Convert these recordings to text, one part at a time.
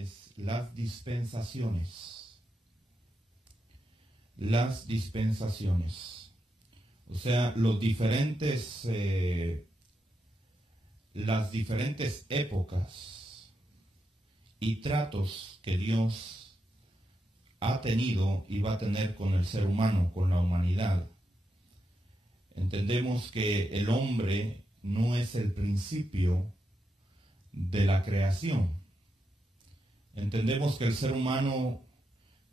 es las dispensaciones. Las dispensaciones. O sea, las diferentes épocas y tratos que Dios ha tenido y va a tener con el ser humano, con la humanidad. Entendemos que el hombre no es el principio de la creación. Entendemos que el ser humano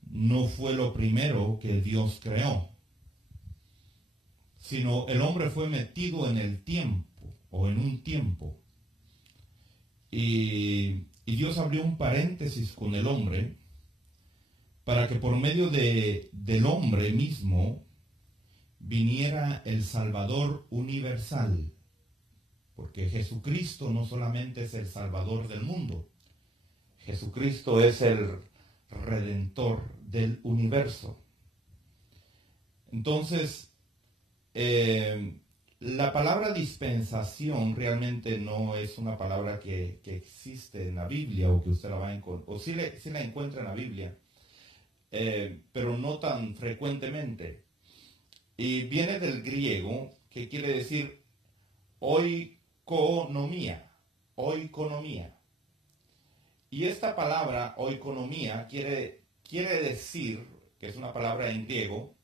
no fue lo primero que Dios creó, sino el hombre fue metido en el tiempo, o en un tiempo. Y Dios abrió un paréntesis con el hombre para que por medio del hombre mismo viniera el Salvador universal. Porque Jesucristo no solamente es el Salvador del mundo, Jesucristo es el Redentor del universo. Entonces, la palabra dispensación realmente no es una palabra que existe en la Biblia o que usted la va a encontrar, o sí la encuentra en la Biblia, pero no tan frecuentemente. Y viene del griego, que quiere decir oikonomía. Y esta palabra oikonomía quiere decir, que es una palabra en griego,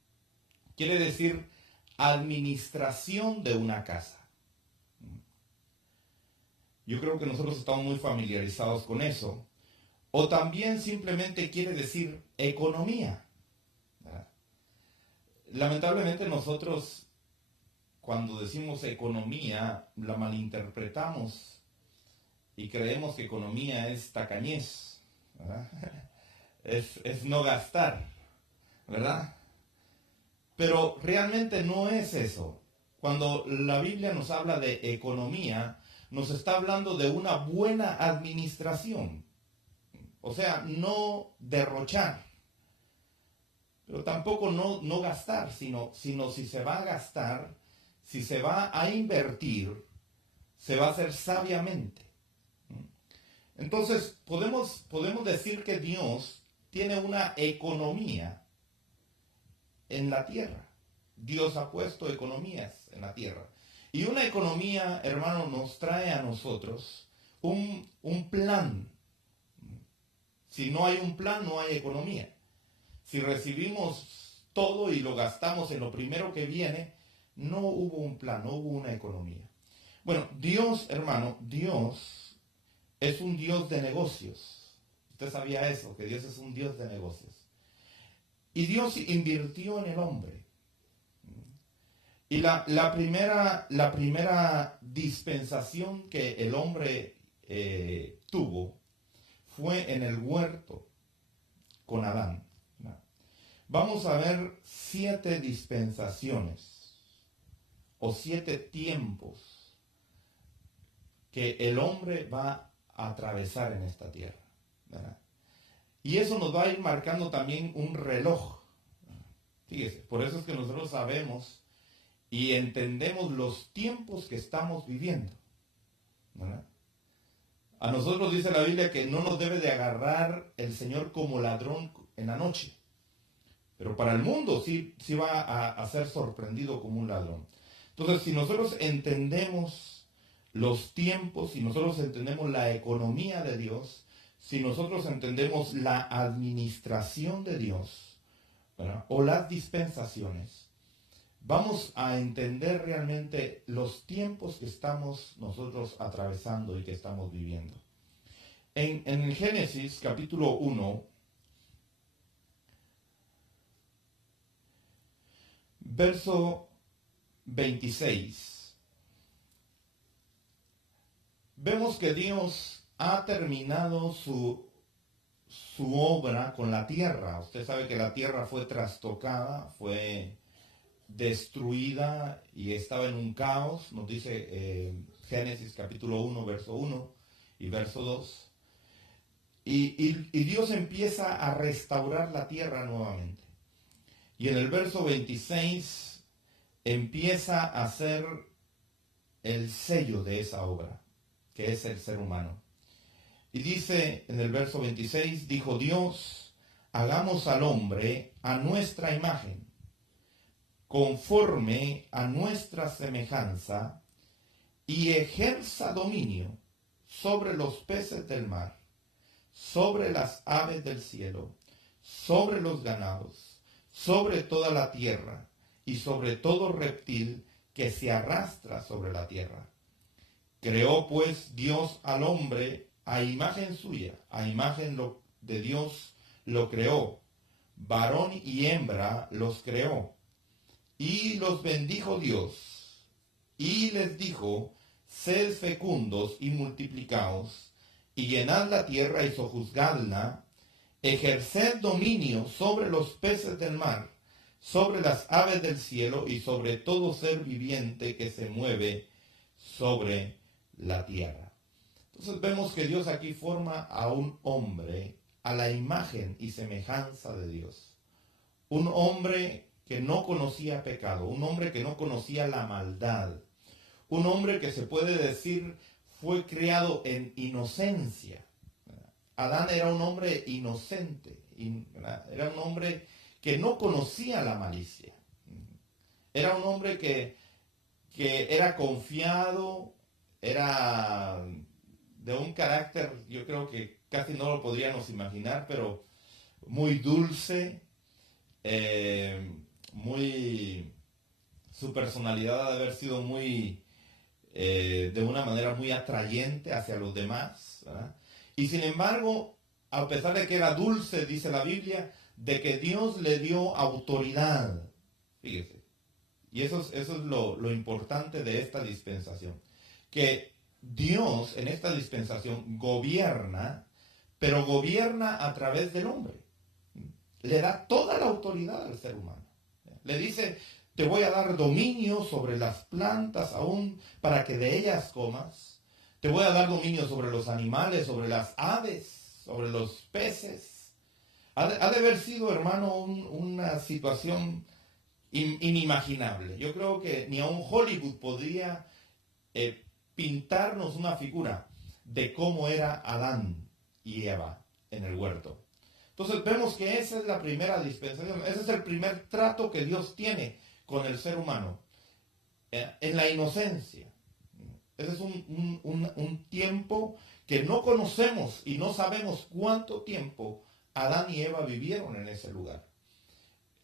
quiere decir administración de una casa. Yo creo que nosotros estamos muy familiarizados con eso. O también simplemente quiere decir economía, ¿verdad? Lamentablemente nosotros, cuando decimos economía, la malinterpretamos y creemos que economía es tacañez, ¿verdad? Es no gastar, ¿verdad? Pero realmente no es eso. Cuando la Biblia nos habla de economía, nos está hablando de una buena administración. O sea, no derrochar, pero tampoco no gastar, sino si se va a gastar, si se va a invertir, se va a hacer sabiamente. Entonces, podemos decir que Dios tiene una economía en la tierra. Dios ha puesto economías en la tierra. Y una economía, hermano, nos trae a nosotros un plan. Si no hay un plan, no hay economía. Si recibimos todo y lo gastamos en lo primero que viene, no hubo un plan, no hubo una economía. Bueno, Dios, hermano, Dios es un Dios de negocios. Usted sabía eso, que Dios es un Dios de negocios. Y Dios invirtió en el hombre. Y la primera dispensación que el hombre tuvo fue en el huerto con Adán. Vamos a ver 7 dispensaciones o 7 tiempos que el hombre va a atravesar en esta tierra, ¿verdad? Y eso nos va a ir marcando también un reloj. Fíjese, por eso es que nosotros sabemos y entendemos los tiempos que estamos viviendo, ¿verdad? A nosotros dice la Biblia que no nos debe de agarrar el Señor como ladrón en la noche. Pero para el mundo sí va a ser sorprendido como un ladrón. Entonces, si nosotros entendemos los tiempos, si nosotros entendemos la economía de Dios, si nosotros entendemos la administración de Dios, ¿verdad?, o las dispensaciones, vamos a entender realmente los tiempos que estamos nosotros atravesando y que estamos viviendo. En el Génesis capítulo 1, verso 26, vemos que Dios ha terminado su obra con la tierra. Usted sabe que la tierra fue trastocada, fue destruida y estaba en un caos, nos dice Génesis capítulo 1, verso 1 y verso 2. Y Dios empieza a restaurar la tierra nuevamente. Y en el verso 26 empieza a hacer el sello de esa obra, que es el ser humano. Y dice en el verso 26, dijo Dios, hagamos al hombre a nuestra imagen, conforme a nuestra semejanza, y ejerza dominio sobre los peces del mar, sobre las aves del cielo, sobre los ganados, sobre toda la tierra, y sobre todo reptil que se arrastra sobre la tierra. Creó pues Dios al hombre a imagen suya, a imagen de Dios lo creó, varón y hembra los creó. Y los bendijo Dios, y les dijo, sed fecundos y multiplicaos, y llenad la tierra y sojuzgadla, ejerced dominio sobre los peces del mar, sobre las aves del cielo, y sobre todo ser viviente que se mueve sobre la tierra. Entonces vemos que Dios aquí forma a un hombre a la imagen y semejanza de Dios. Un hombre que no conocía pecado, un hombre que no conocía la maldad, un hombre que se puede decir fue criado en inocencia. Adán era un hombre inocente, era un hombre que no conocía la malicia. Era un hombre que era confiado, era de un carácter, yo creo que casi no lo podríamos imaginar, pero muy dulce, su personalidad ha de haber sido muy, de una manera muy atrayente hacia los demás, ¿verdad? Y sin embargo, a pesar de que era dulce, dice la Biblia, de que Dios le dio autoridad. Fíjese. Y eso es lo importante de esta dispensación. Que Dios en esta dispensación gobierna, pero gobierna a través del hombre. Le da toda la autoridad al ser humano. Le dice, te voy a dar dominio sobre las plantas aún para que de ellas comas. Te voy a dar dominio sobre los animales, sobre las aves, sobre los peces. Ha de haber sido, hermano, una situación inimaginable. Yo creo que ni aun Hollywood podría pintarnos una figura de cómo era Adán y Eva en el huerto. Entonces vemos que esa es la primera dispensación, ese es el primer trato que Dios tiene con el ser humano, en la inocencia. Ese es un tiempo que no conocemos y no sabemos cuánto tiempo Adán y Eva vivieron en ese lugar.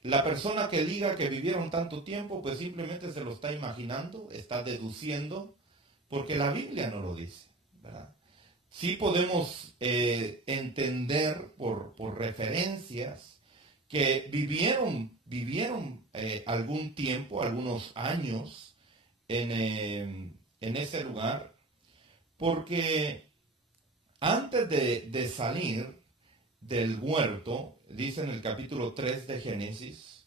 La persona que diga que vivieron tanto tiempo, pues simplemente se lo está imaginando, está deduciendo, porque la Biblia no lo dice, ¿verdad? Sí podemos entender por referencias que vivieron algún tiempo, algunos años en ese lugar, porque antes de salir del huerto, dice en el capítulo 3 de Génesis,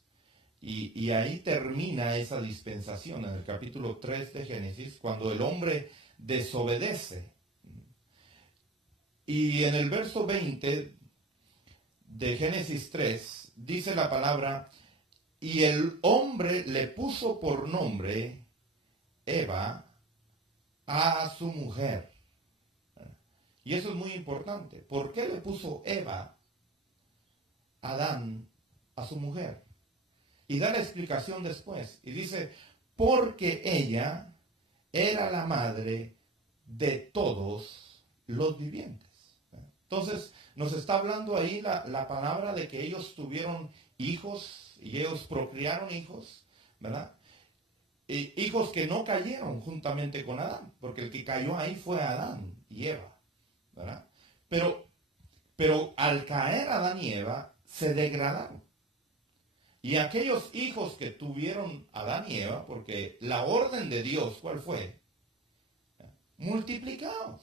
y ahí termina esa dispensación, en el capítulo 3 de Génesis, cuando el hombre desobedece. Y en el verso 20 de Génesis 3 dice la palabra, y el hombre le puso por nombre Eva a su mujer. Y eso es muy importante. ¿Por qué le puso Eva, Adán, a su mujer? Y da la explicación después. Y dice, porque ella era la madre de todos los vivientes. Entonces, nos está hablando ahí la palabra de que ellos tuvieron hijos y ellos procrearon hijos, ¿verdad? Hijos que no cayeron juntamente con Adán, porque el que cayó ahí fue Adán y Eva, ¿verdad? Pero al caer Adán y Eva, se degradaron. Y aquellos hijos que tuvieron Adán y Eva, porque la orden de Dios, ¿cuál fue? Multiplicaos.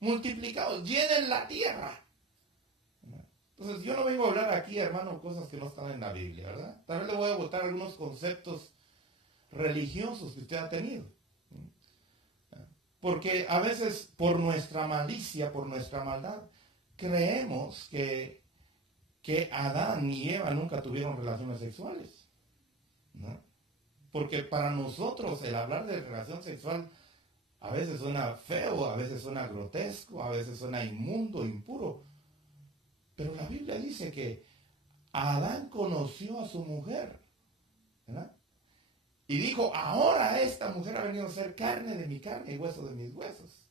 Multiplicados, llenen la tierra. Entonces yo no vengo a hablar aquí, hermano, cosas que no están en la Biblia, ¿verdad? Tal vez le voy a botar algunos conceptos religiosos que usted ha tenido. Porque a veces por nuestra malicia, por nuestra maldad, creemos que Adán y Eva nunca tuvieron relaciones sexuales, ¿no? Porque para nosotros el hablar de relación sexual a veces suena feo, a veces suena grotesco, a veces suena inmundo, impuro. Pero la Biblia dice que Adán conoció a su mujer, ¿verdad? Y dijo, ahora esta mujer ha venido a ser carne de mi carne y hueso de mis huesos.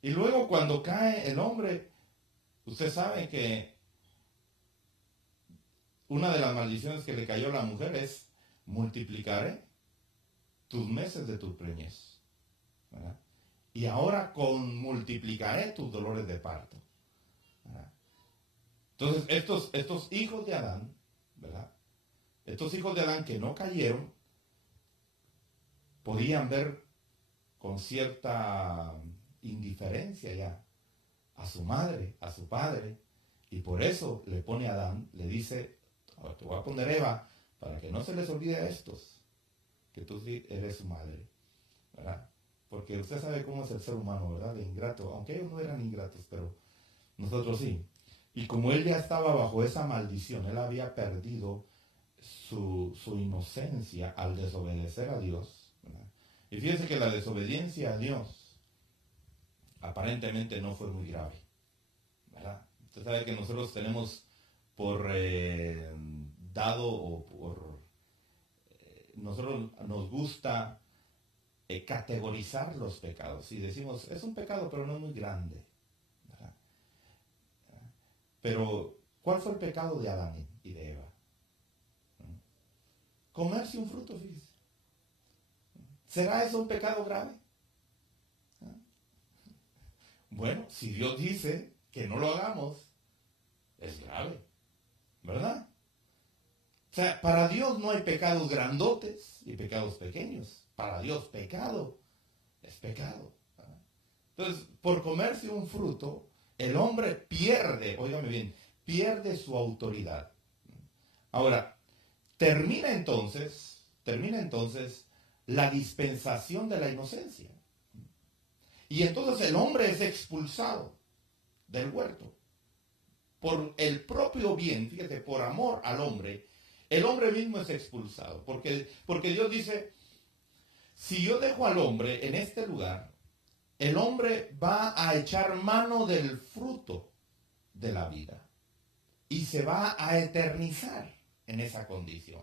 Y luego cuando cae el hombre, usted sabe que una de las maldiciones que le cayó a la mujer es: multiplicaré tus meses de tu preñez, ¿verdad? Y ahora multiplicaré tus dolores de parto, ¿verdad? Entonces estos hijos de Adán, ¿verdad? Estos hijos de Adán que no cayeron, podían ver con cierta indiferencia ya a su madre, a su padre, y por eso le pone a Adán, le dice, te voy a poner Eva, para que no se les olvide a estos, que tú sí eres su madre, ¿verdad? Porque usted sabe cómo es el ser humano, ¿verdad? De ingrato, aunque ellos no eran ingratos, pero nosotros sí. Y como él ya estaba bajo esa maldición, él había perdido su inocencia al desobedecer a Dios, ¿verdad? Y fíjense que la desobediencia a Dios aparentemente no fue muy grave, ¿verdad? Usted sabe que nosotros tenemos por dado o por... nosotros nos gusta categorizar los pecados y decimos, es un pecado pero no es muy grande, ¿verdad? Pero, ¿cuál fue el pecado de Adán y de Eva? Comerse un fruto, fíjese. ¿Será eso un pecado grave? Bueno, si Dios dice que no lo hagamos, es grave, ¿verdad? O sea, para Dios no hay pecados grandotes y pecados pequeños. Para Dios pecado es pecado, ¿verdad? Entonces, por comerse un fruto, el hombre pierde, óigame bien, pierde su autoridad. Ahora, termina entonces la dispensación de la inocencia. Y entonces el hombre es expulsado del huerto. Por el propio bien, fíjate, por amor al hombre, el hombre mismo es expulsado. Porque Dios dice, si yo dejo al hombre en este lugar, el hombre va a echar mano del fruto de la vida y se va a eternizar en esa condición.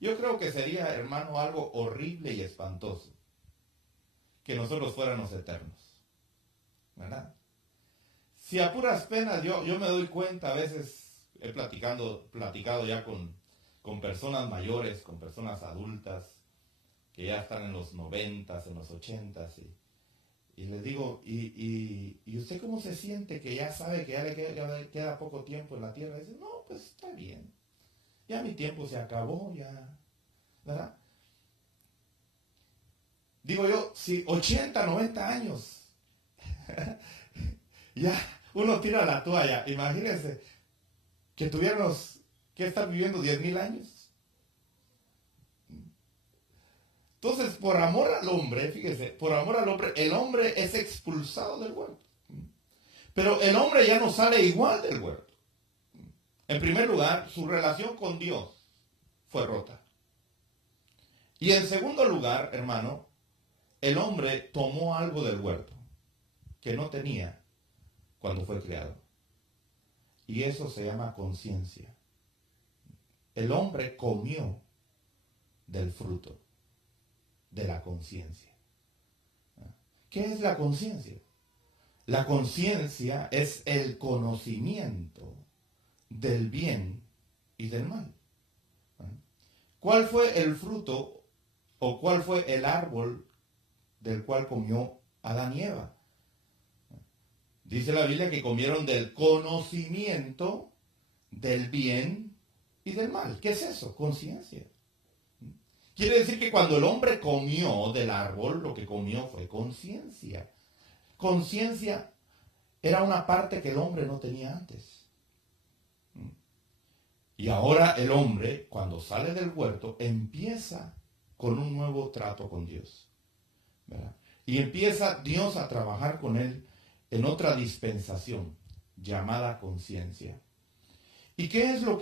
Yo creo que sería, hermano, algo horrible y espantoso que nosotros fuéramos eternos, ¿verdad? Si a puras penas yo me doy cuenta, a veces he platicado ya con personas mayores, con personas adultas, que ya están en los 90, en los 80, y les digo, ¿y usted cómo se siente que ya sabe que ya le queda poco tiempo en la tierra? Y dice, no, pues está bien, ya mi tiempo se acabó, ya, ¿verdad? Digo yo, si 80, 90 años, ya uno tira la toalla. Imagínense que tuviéramos que estar viviendo 10,000 años. Entonces, por amor al hombre, fíjese, por amor al hombre, el hombre es expulsado del huerto. Pero el hombre ya no sale igual del huerto. En primer lugar, su relación con Dios fue rota. Y en segundo lugar, hermano, el hombre tomó algo del huerto que no tenía cuando fue creado. Y eso se llama conciencia. El hombre comió del fruto de la conciencia. ¿Qué es la conciencia? La conciencia es el conocimiento del bien y del mal. ¿Cuál fue el fruto o cuál fue el árbol del cual comió Adán y Eva? Dice la Biblia que comieron del conocimiento del bien y del mal. ¿Qué es eso? Conciencia. Quiere decir que cuando el hombre comió del árbol, lo que comió fue conciencia. Conciencia era una parte que el hombre no tenía antes. Y ahora el hombre, cuando sale del huerto, empieza con un nuevo trato con Dios, ¿verdad? Y empieza Dios a trabajar con él en otra dispensación llamada conciencia. ¿Y qué es lo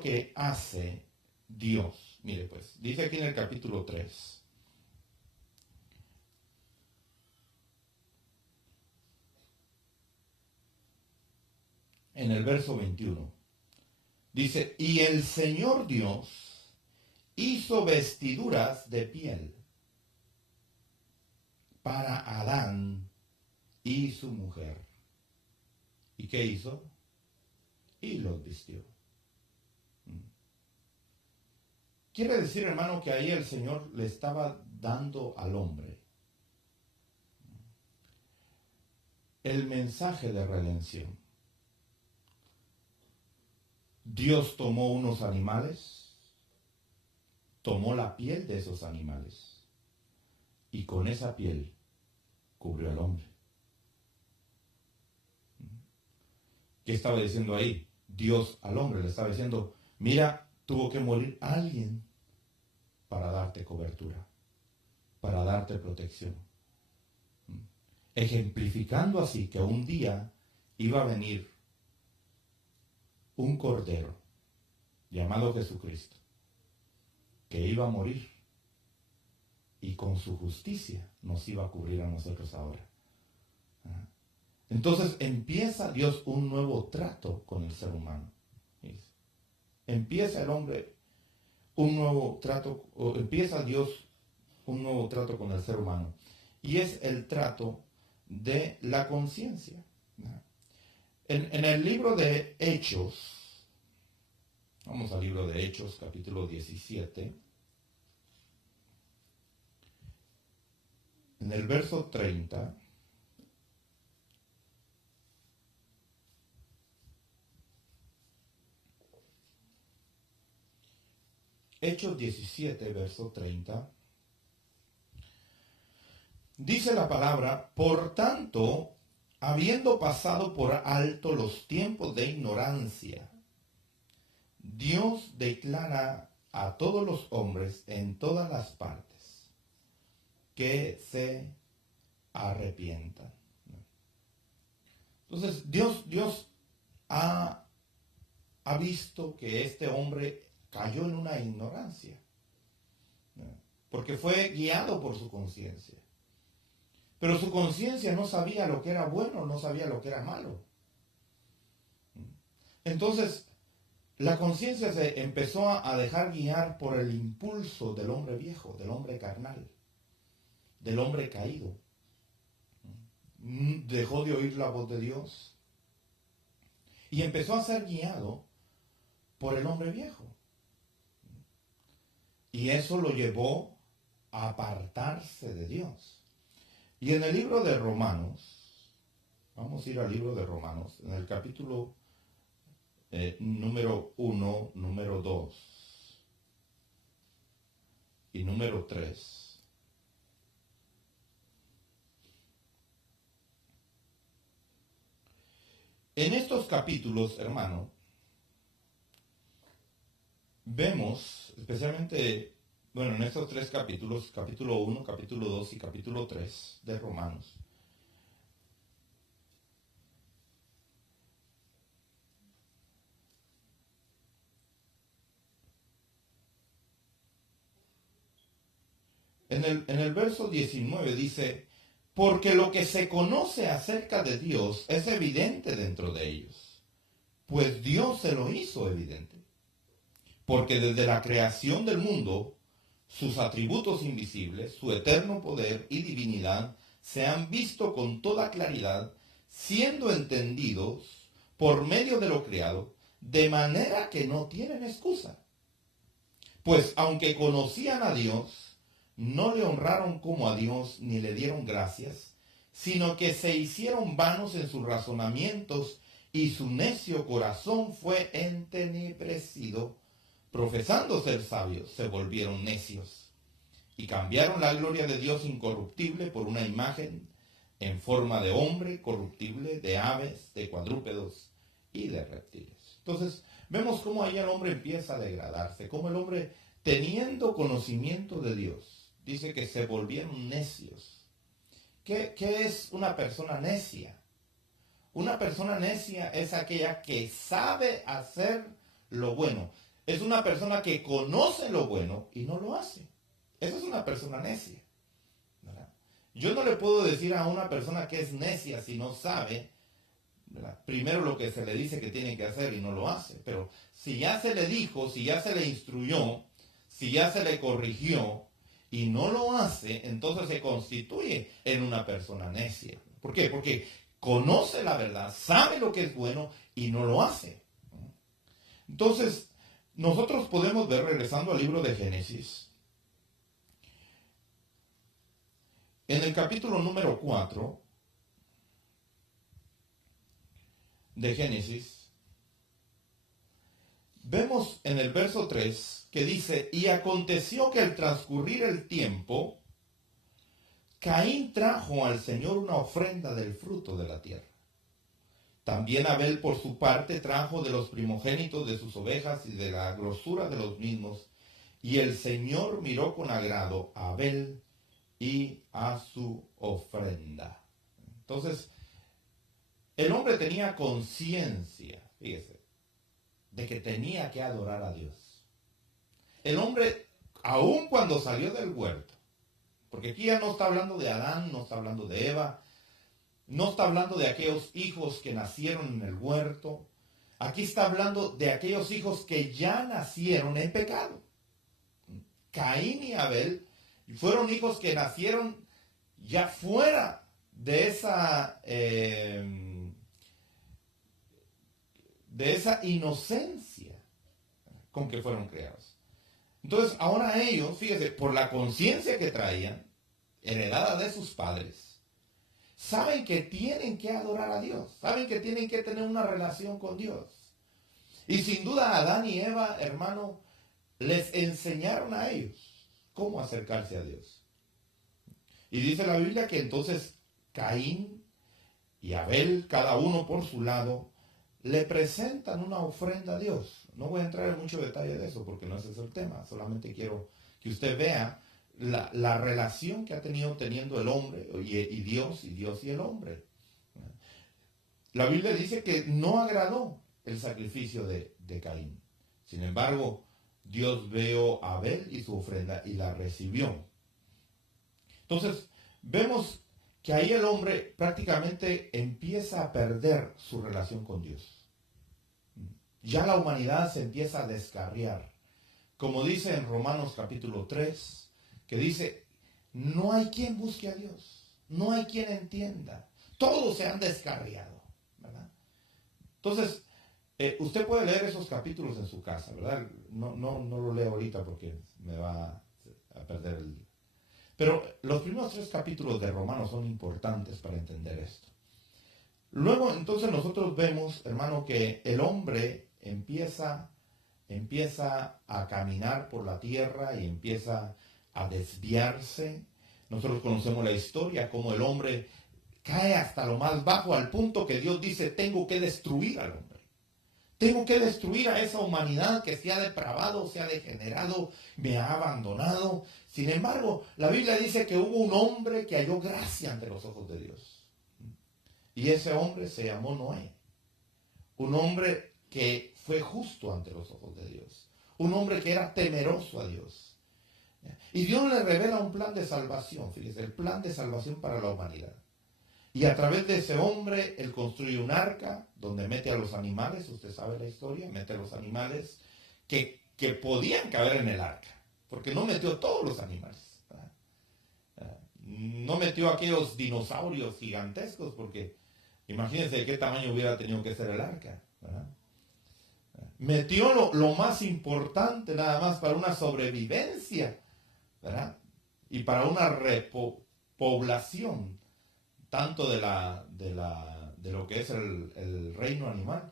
que hace Dios? Mire pues, dice aquí en el capítulo 3, en el verso 21. Dice, y el Señor Dios hizo vestiduras de piel para Adán y su mujer. ¿Y qué hizo? Y los vistió. Quiere decir, hermano, que ahí el Señor le estaba dando al hombre el mensaje de redención. Dios tomó unos animales, tomó la piel de esos animales y con esa piel cubrió al hombre. ¿Qué estaba diciendo ahí? Dios al hombre le estaba diciendo, mira, tuvo que morir alguien para darte cobertura, para darte protección. Ejemplificando así que un día iba a venir un cordero llamado Jesucristo, que iba a morir y con su justicia nos iba a cubrir a nosotros ahora. Entonces empieza Dios un nuevo trato con el ser humano. Empieza el hombre un nuevo trato, o empieza Dios un nuevo trato con el ser humano. Y es el trato de la conciencia. En el libro de Hechos, vamos al libro de Hechos, capítulo 17, en el verso 30, Hechos 17, verso 30, dice la palabra, por tanto, habiendo pasado por alto los tiempos de ignorancia, Dios declara a todos los hombres en todas las partes que se arrepientan. Entonces, Dios ha visto que este hombre cayó en una ignorancia, porque fue guiado por su conciencia. Pero su conciencia no sabía lo que era bueno, no sabía lo que era malo. Entonces, la conciencia se empezó a dejar guiar por el impulso del hombre viejo, del hombre carnal, del hombre caído. Dejó de oír la voz de Dios y empezó a ser guiado por el hombre viejo. Y eso lo llevó a apartarse de Dios. Y en el libro de Romanos, vamos a ir al libro de Romanos, en el capítulo número 1, número 2 y número 3. En estos capítulos, hermano, vemos, especialmente, bueno, en estos tres capítulos, capítulo 1, capítulo 2 y capítulo 3 de Romanos, en el verso 19 dice, porque lo que se conoce acerca de Dios es evidente dentro de ellos, pues Dios se lo hizo evidente. Porque desde la creación del mundo, sus atributos invisibles, su eterno poder y divinidad se han visto con toda claridad, siendo entendidos por medio de lo creado, de manera que no tienen excusa. Pues aunque conocían a Dios, no le honraron como a Dios ni le dieron gracias, sino que se hicieron vanos en sus razonamientos y su necio corazón fue entenebrecido. Profesando ser sabios, se volvieron necios y cambiaron la gloria de Dios incorruptible por una imagen en forma de hombre corruptible, de aves, de cuadrúpedos y de reptiles. Entonces, vemos cómo ahí el hombre empieza a degradarse, cómo el hombre, teniendo conocimiento de Dios, dice que se volvieron necios. ¿Qué es una persona necia? Una persona necia es aquella que sabe hacer lo bueno. Es una persona que conoce lo bueno y no lo hace. Esa es una persona necia, ¿verdad? Yo no le puedo decir a una persona que es necia si no sabe ¿verdad? Primero lo que se le dice que tiene que hacer y no lo hace. Pero si ya se le dijo, si ya se le instruyó, si ya se le corrigió y no lo hace, entonces se constituye en una persona necia. ¿Por qué? Porque conoce la verdad, sabe lo que es bueno y no lo hace. Entonces, nosotros podemos ver, regresando al libro de Génesis, en el capítulo número 4 de Génesis, vemos en el verso 3 que dice, y aconteció que al transcurrir el tiempo, Caín trajo al Señor una ofrenda del fruto de la tierra. También Abel por su parte trajo de los primogénitos de sus ovejas y de la grosura de los mismos, y el Señor miró con agrado a Abel y a su ofrenda. Entonces, el hombre tenía conciencia, fíjese, de que tenía que adorar a Dios. El hombre, aun cuando salió del huerto, porque aquí ya no está hablando de Adán, no está hablando de Eva, no está hablando de aquellos hijos que nacieron en el huerto, aquí está hablando de aquellos hijos que ya nacieron en pecado. Caín y Abel fueron hijos que nacieron ya fuera de esa inocencia con que fueron creados. Entonces, ahora ellos, fíjese, por la conciencia que traían, heredada de sus padres, saben que tienen que adorar a Dios, saben que tienen que tener una relación con Dios. Y sin duda Adán y Eva, hermano, les enseñaron a ellos cómo acercarse a Dios. Y dice la Biblia que entonces Caín y Abel, cada uno por su lado, le presentan una ofrenda a Dios. No voy a entrar en mucho detalle de eso porque no ese es el tema. Solamente quiero que usted vea la relación que ha teniendo el hombre y Dios y el hombre. La Biblia dice que no agradó el sacrificio de Caín. Sin embargo, Dios vio a Abel y su ofrenda y la recibió. Entonces, vemos que ahí el hombre prácticamente empieza a perder su relación con Dios. Ya la humanidad se empieza a descarriar. Como dice en Romanos capítulo 3, que dice, no hay quien busque a Dios, no hay quien entienda, todos se han descarriado, ¿verdad? Entonces, usted puede leer esos capítulos en su casa, ¿verdad? No lo leo ahorita porque me va a perder el... Pero los primeros 3 capítulos de Romanos son importantes para entender esto. Luego, entonces, nosotros vemos, hermano, que el hombre empieza a caminar por la tierra y empieza a desviarse. Nosotros conocemos la historia, cómo el hombre cae hasta lo más bajo, al punto que Dios dice, tengo que destruir al hombre. Tengo que destruir a esa humanidad que se ha depravado, se ha degenerado, me ha abandonado. Sin embargo, la Biblia dice que hubo un hombre que halló gracia ante los ojos de Dios. Y ese hombre se llamó Noé. Un hombre que fue justo ante los ojos de Dios. Un hombre que era temeroso a Dios. Y Dios le revela un plan de salvación, fíjese, el plan de salvación para la humanidad. Y a través de ese hombre, él construye un arca donde mete a los animales, usted sabe la historia, mete a los animales que podían caber en el arca, porque no metió todos los animales. No metió aquellos dinosaurios gigantescos, porque imagínense de qué tamaño hubiera tenido que ser el arca, ¿verdad? Metió lo más importante nada más para una sobrevivencia, ¿verdad? Y para una repoblación, tanto de lo que es el reino animal,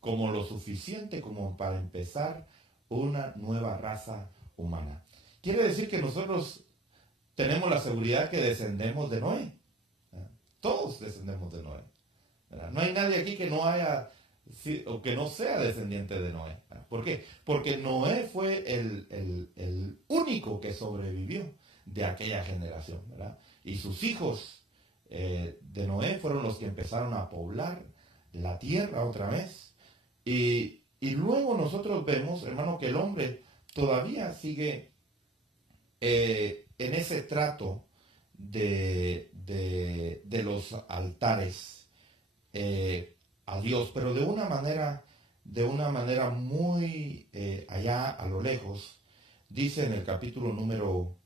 como lo suficiente como para empezar una nueva raza humana. Quiere decir que nosotros tenemos la seguridad que descendemos de Noé. Todos descendemos de Noé. No hay nadie aquí que no haya o que no sea descendiente de Noé. ¿Por qué? Porque Noé fue el único que sobrevivió de aquella generación, ¿verdad? Y sus hijos de Noé fueron los que empezaron a poblar la tierra otra vez. Y luego nosotros vemos, hermano, que el hombre todavía sigue en ese trato de los altares. a Dios, pero de una manera muy allá a lo lejos. Dice en el capítulo número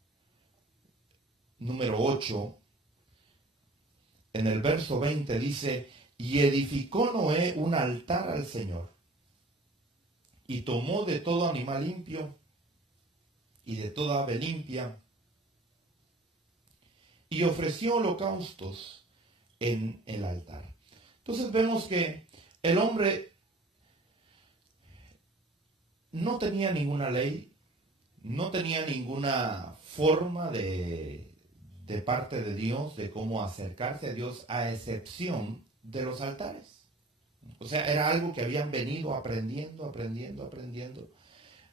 8, en el verso 20 dice: y edificó Noé un altar al Señor, y tomó de todo animal limpio y de toda ave limpia, y ofreció holocaustos en el altar. Entonces vemos que el hombre no tenía ninguna ley, no tenía ninguna forma de parte de Dios de cómo acercarse a Dios, a excepción de los altares. O sea, era algo que habían venido aprendiendo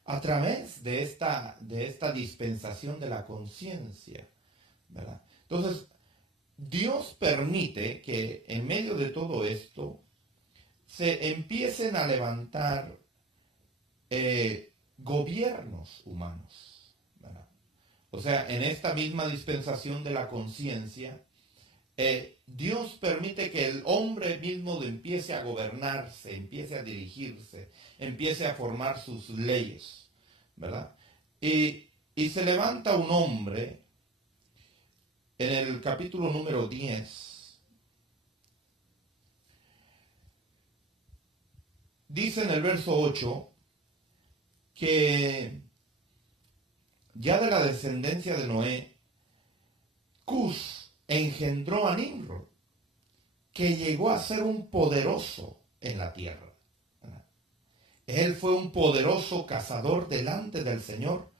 a través de esta dispensación de la conciencia, ¿verdad? Entonces, Dios permite que en medio de todo esto se empiecen a levantar gobiernos humanos, ¿verdad? O sea, en esta misma dispensación de la conciencia, Dios permite que el hombre mismo empiece a gobernarse, empiece a dirigirse, empiece a formar sus leyes, ¿verdad? Y se levanta un hombre en el capítulo número 10. Dice en el verso 8 que ya de la descendencia de Noé, Cus engendró a Nimrod, que llegó a ser un poderoso en la tierra. Él fue un poderoso cazador delante del Señor.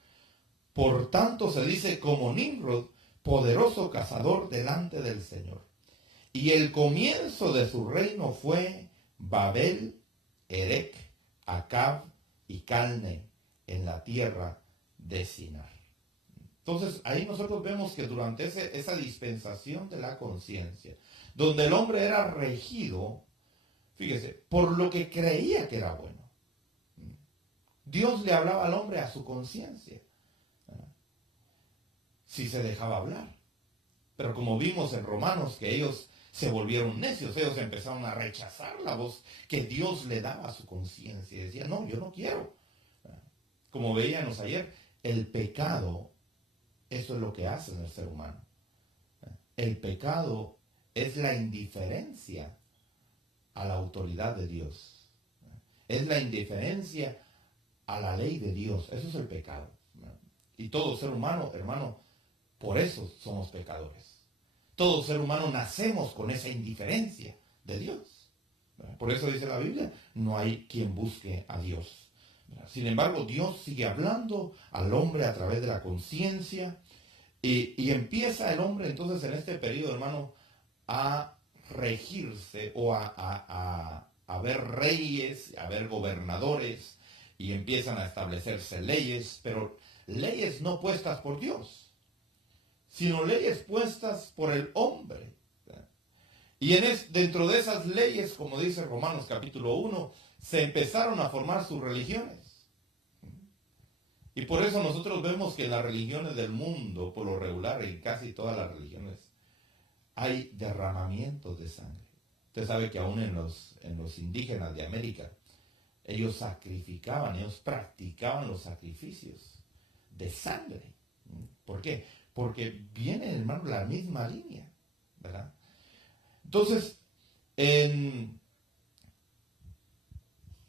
Por tanto se dice como Nimrod, poderoso cazador delante del Señor. Y el comienzo de su reino fue Babel, Erec, Acab y Calne, en la tierra de Sinar. Entonces ahí nosotros vemos que durante esa dispensación de la conciencia, donde el hombre era regido, fíjese, por lo que creía que era bueno. Dios le hablaba al hombre a su conciencia, si se dejaba hablar. Pero como vimos en Romanos, que ellos se volvieron necios, ellos empezaron a rechazar la voz que Dios le daba a su conciencia. Y decían, no, yo no quiero. Como veíamos ayer, el pecado, eso es lo que hace en el ser humano. El pecado es la indiferencia a la autoridad de Dios. Es la indiferencia a la ley de Dios. Eso es el pecado. Y todo ser humano, hermano, por eso somos pecadores. Todo ser humano nacemos con esa indiferencia de Dios. Por eso dice la Biblia, no hay quien busque a Dios. Sin embargo, Dios sigue hablando al hombre a través de la conciencia y empieza el hombre entonces en este periodo, hermano, a regirse o a ver reyes, a ver gobernadores, y empiezan a establecerse leyes, pero leyes no puestas por Dios, sino leyes puestas por el hombre. Y dentro de esas leyes, como dice Romanos capítulo 1, se empezaron a formar sus religiones. Y por eso nosotros vemos que en las religiones del mundo, por lo regular, en casi todas las religiones, hay derramamientos de sangre. Usted sabe que aún en los indígenas de América, ellos sacrificaban, ellos practicaban los sacrificios de sangre. ¿Por qué? Porque viene, hermano, la misma línea, ¿verdad? Entonces,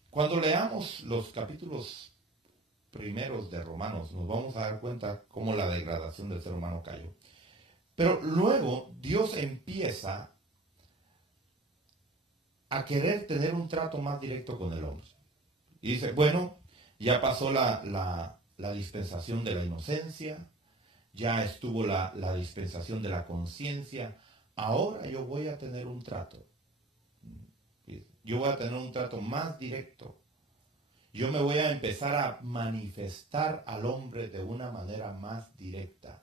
cuando leamos los capítulos primeros de Romanos, nos vamos a dar cuenta cómo la degradación del ser humano cayó. Pero luego Dios empieza a querer tener un trato más directo con el hombre. Y dice, bueno, ya pasó la dispensación de la inocencia, ya estuvo la dispensación de la conciencia, ahora yo voy a tener un trato. Yo voy a tener un trato más directo. Yo me voy a empezar a manifestar al hombre de una manera más directa.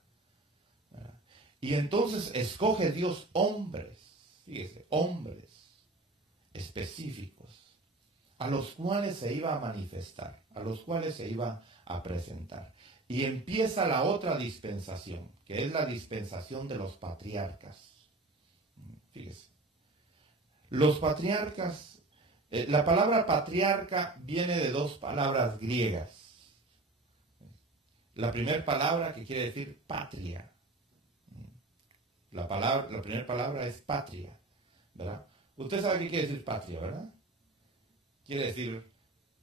Y entonces escoge Dios hombres, fíjese, hombres específicos, a los cuales se iba a manifestar, a los cuales se iba a presentar. Y empieza la otra dispensación, que es la dispensación de los patriarcas. Fíjese, los patriarcas La palabra patriarca viene de dos palabras griegas. La primera palabra que quiere decir patria. La primera palabra es patria, ¿verdad? Usted sabe qué quiere decir patria, ¿verdad? Quiere decir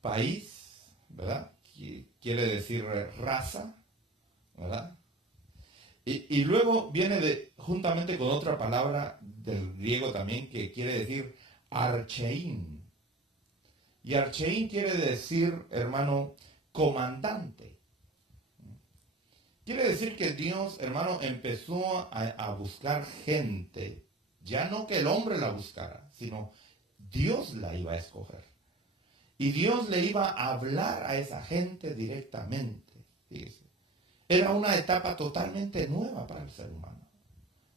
país, ¿verdad? Quiere decir raza, ¿verdad? Y luego viene juntamente con otra palabra del griego también que quiere decir archeín. Y archeín quiere decir, hermano, comandante. Quiere decir que Dios, hermano, empezó a buscar gente. Ya no que el hombre la buscara, sino Dios la iba a escoger. Y Dios le iba a hablar a esa gente directamente. Fíjese. Era una etapa totalmente nueva para el ser humano,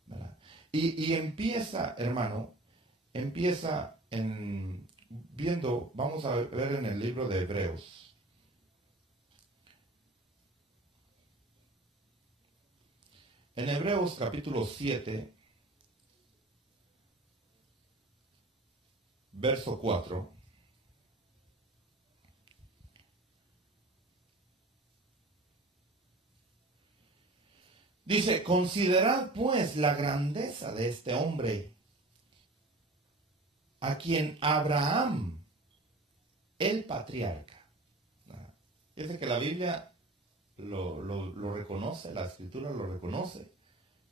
¿verdad? Y empieza, hermano, vamos a ver en el libro de Hebreos. En Hebreos capítulo 7, verso 4. Dice, considerad pues la grandeza de este hombre, a quien Abraham, el patriarca. Dice que la Biblia lo reconoce, la Escritura lo reconoce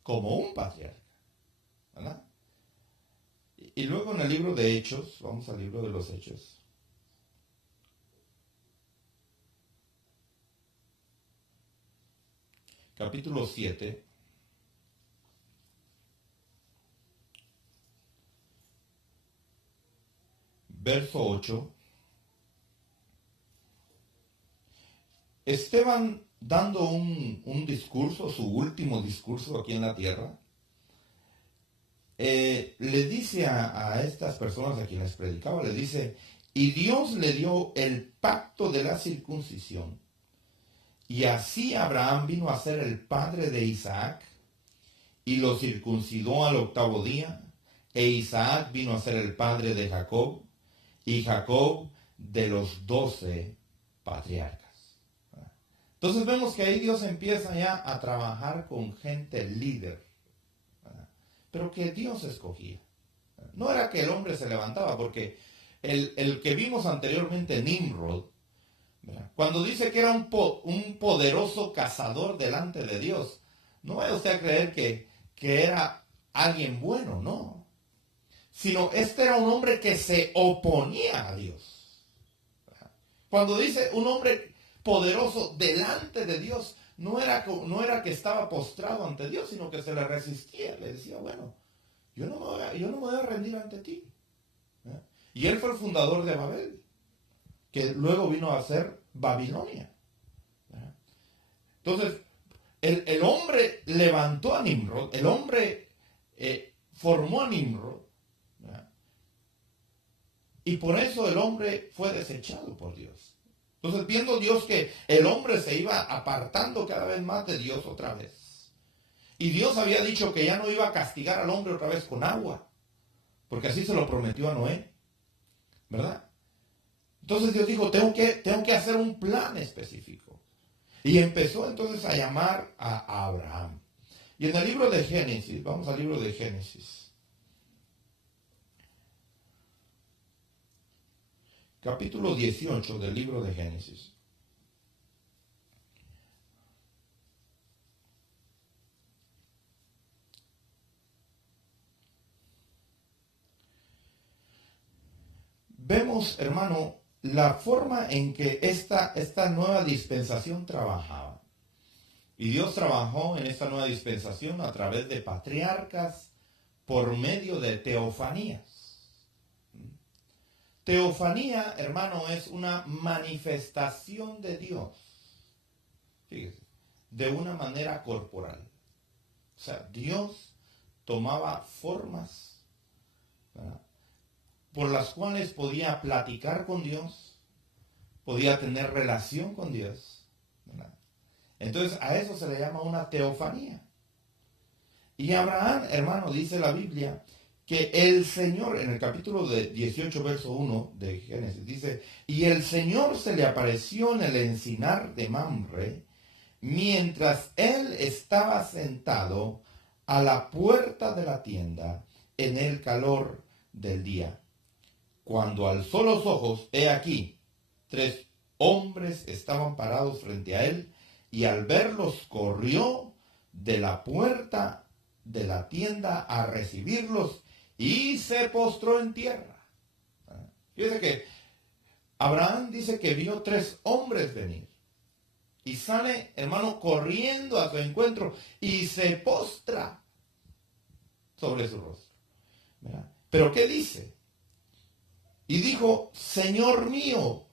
como un patriarca, ¿verdad? Y luego en el libro de Hechos, vamos al libro de los Hechos. Capítulo 7. Verso 8. Esteban dando un discurso, su último discurso aquí en la tierra, le dice a estas personas a quienes predicaba, le dice, y Dios le dio el pacto de la circuncisión, y así Abraham vino a ser el padre de Isaac, y lo circuncidó al 8º día, e Isaac vino a ser el padre de Jacob, y Jacob de los 12 patriarcas. Entonces vemos que ahí Dios empieza ya a trabajar con gente líder, ¿verdad? Pero que Dios escogía. No era que el hombre se levantaba, porque el que vimos anteriormente, Nimrod, ¿verdad? Cuando dice que era un poderoso cazador delante de Dios, no vaya usted a creer que era alguien bueno, no. Sino este era un hombre que se oponía a Dios. ¿Verdad? Cuando dice un hombre poderoso delante de Dios, no era que estaba postrado ante Dios, sino que se le resistía. Le decía, bueno, yo no me voy a rendir ante ti. ¿Eh? Y él fue el fundador de Babel, que luego vino a ser Babilonia. ¿Eh? Entonces, el hombre levantó a Nimrod, el hombre formó a Nimrod, ¿eh? Y por eso el hombre fue desechado por Dios. Entonces, viendo Dios que el hombre se iba apartando cada vez más de Dios otra vez. Y Dios había dicho que ya no iba a castigar al hombre otra vez con agua. Porque así se lo prometió a Noé. ¿Verdad? Entonces Dios dijo, tengo que hacer un plan específico. Y empezó entonces a llamar a Abraham. Y en el libro de Génesis, vamos al libro de Génesis. Capítulo 18 del libro de Génesis. Vemos, hermano, la forma en que esta nueva dispensación trabajaba. Y Dios trabajó en esta nueva dispensación a través de patriarcas por medio de teofanías. Teofanía, hermano, es una manifestación de Dios. Fíjese, de una manera corporal. O sea, Dios tomaba formas, ¿verdad?, por las cuales podía platicar con Dios, podía tener relación con Dios, ¿verdad? Entonces a eso se le llama una teofanía. Y Abraham, hermano, dice la Biblia, que el Señor, en el capítulo de 18, verso 1 de Génesis, dice, y el Señor se le apareció en el encinar de Mamre, mientras él estaba sentado a la puerta de la tienda en el calor del día. Cuando alzó los ojos, he aquí, 3 hombres estaban parados frente a él, y al verlos corrió de la puerta de la tienda a recibirlos y se postró en tierra. Fíjese que Abraham dice que vio 3 hombres venir. Y sale, hermano, corriendo a su encuentro y se postra sobre su rostro. ¿Verdad? Pero ¿qué dice? Y dijo, Señor mío,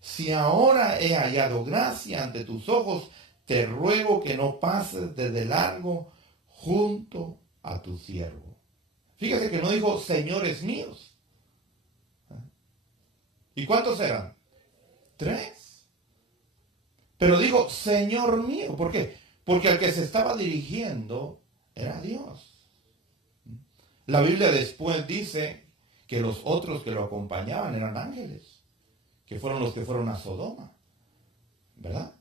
si ahora he hallado gracia ante tus ojos, te ruego que no pases de largo junto a tu siervo. Fíjese que no dijo, señores míos. ¿Y cuántos eran? 3. Pero dijo, Señor mío. ¿Por qué? Porque al que se estaba dirigiendo era Dios. La Biblia después dice que los otros que lo acompañaban eran ángeles, que fueron los que fueron a Sodoma. ¿Verdad?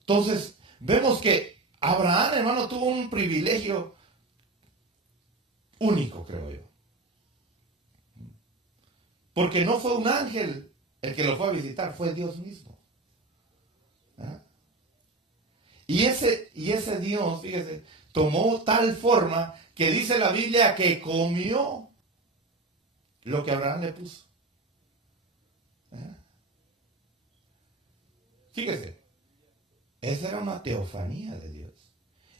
Entonces, vemos que Abraham, hermano, tuvo un privilegio único, creo yo. Porque no fue un ángel el que lo fue a visitar, fue Dios mismo. ¿Ah? Y ese Dios, fíjese, tomó tal forma que dice la Biblia que comió lo que Abraham le puso. ¿Ah? Fíjese, esa era una teofanía de Dios.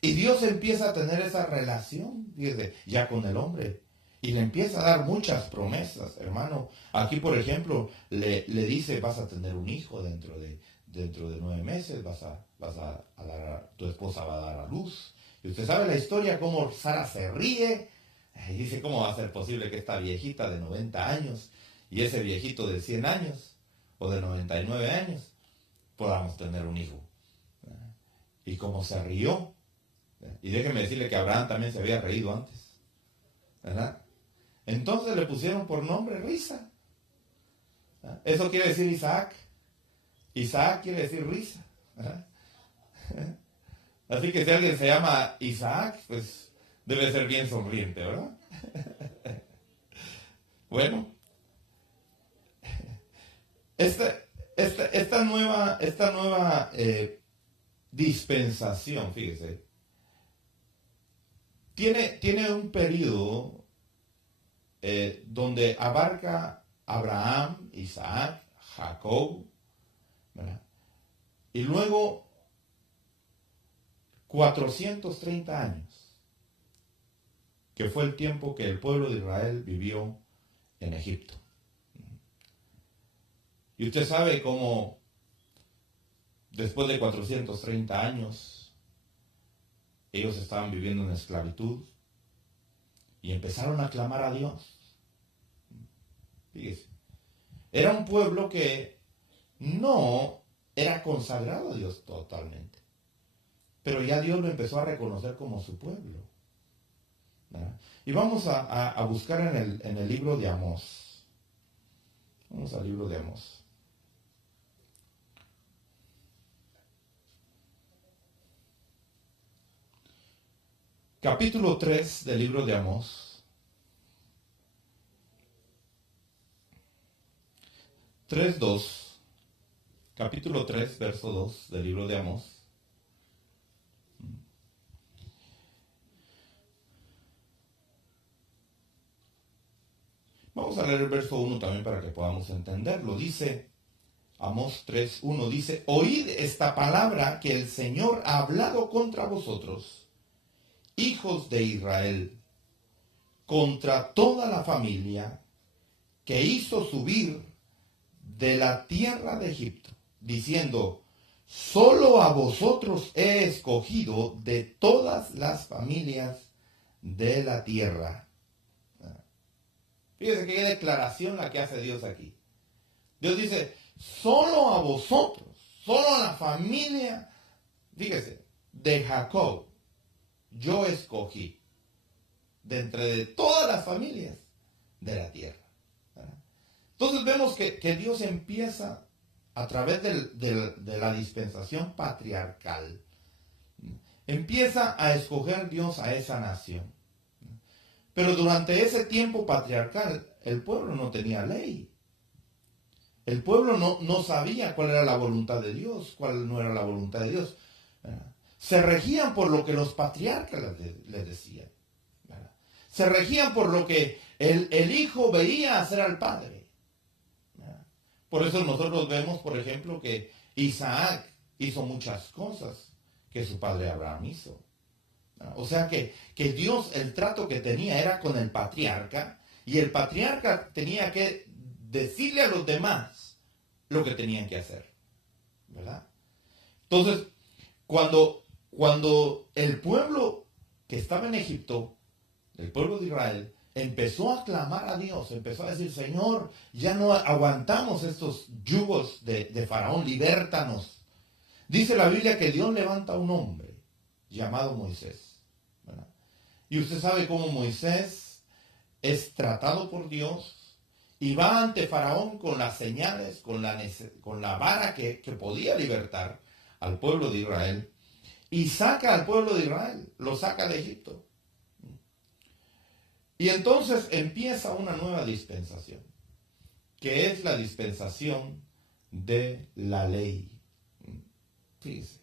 Y Dios empieza a tener esa relación, fíjese, ya con el hombre. Y le empieza a dar muchas promesas, hermano. Aquí, por ejemplo, le dice, vas a tener un hijo dentro de 9 meses, tu esposa va a dar a luz. Y usted sabe la historia, cómo Sara se ríe. Y dice, ¿cómo va a ser posible que esta viejita de 90 años y ese viejito de 100 años o de 99 años podamos tener un hijo? Y como se rió. Y déjeme decirle que Abraham también se había reído antes. ¿Verdad? Entonces le pusieron por nombre risa. Eso quiere decir Isaac. Isaac quiere decir risa. Así que si alguien se llama Isaac, pues debe ser bien sonriente, ¿verdad? Bueno, esta nueva dispensación, fíjese, tiene un periodo donde abarca Abraham, Isaac, Jacob, ¿verdad? Y luego 430 años, que fue el tiempo que el pueblo de Israel vivió en Egipto. Y usted sabe cómo después de 430 años ellos estaban viviendo en esclavitud y empezaron a clamar a Dios. Fíjese, era un pueblo que no era consagrado a Dios totalmente, pero ya Dios lo empezó a reconocer como su pueblo. ¿Verdad? Y vamos a buscar en el libro de Amós. Vamos al libro de Amós. Capítulo 3 del libro de Amós. 3:2. Capítulo 3, verso 2 del libro de Amós. Vamos a leer el verso 1 también para que podamos entenderlo. Dice, Amós 3:1 dice, oíd esta palabra que el Señor ha hablado contra vosotros, hijos de Israel, contra toda la familia que hizo subir de la tierra de Egipto, diciendo, solo a vosotros he escogido de todas las familias de la tierra. Fíjese qué declaración la que hace Dios aquí. Dios dice, solo a vosotros, solo a la familia, fíjese, de Jacob, yo escogí. de entre todas las familias de la tierra. ¿Verdad? Entonces vemos que Dios empieza a través de la dispensación patriarcal, empieza a escoger Dios a esa nación. Pero durante ese tiempo patriarcal, el pueblo no tenía ley. El pueblo no sabía cuál era la voluntad de Dios, cuál no era la voluntad de Dios. ¿Verdad? Se regían por lo que los patriarcas les decían. ¿Verdad? Se regían por lo que el hijo veía hacer al padre. ¿Verdad? Por eso nosotros vemos, por ejemplo, que Isaac hizo muchas cosas que su padre Abraham hizo. O sea que Dios, el trato que tenía era con el patriarca, y el patriarca tenía que decirle a los demás lo que tenían que hacer, ¿verdad? Entonces, cuando el pueblo que estaba en Egipto, el pueblo de Israel, empezó a clamar a Dios, empezó a decir, Señor, ya no aguantamos estos yugos de Faraón, libértanos. Dice la Biblia que Dios levanta a un hombre llamado Moisés, ¿verdad? Y usted sabe cómo Moisés es tratado por Dios y va ante Faraón con las señales, con la vara que podía libertar al pueblo de Israel, y saca al pueblo de Israel, lo saca de Egipto. Y entonces empieza una nueva dispensación, que es la dispensación de la ley. Fíjese.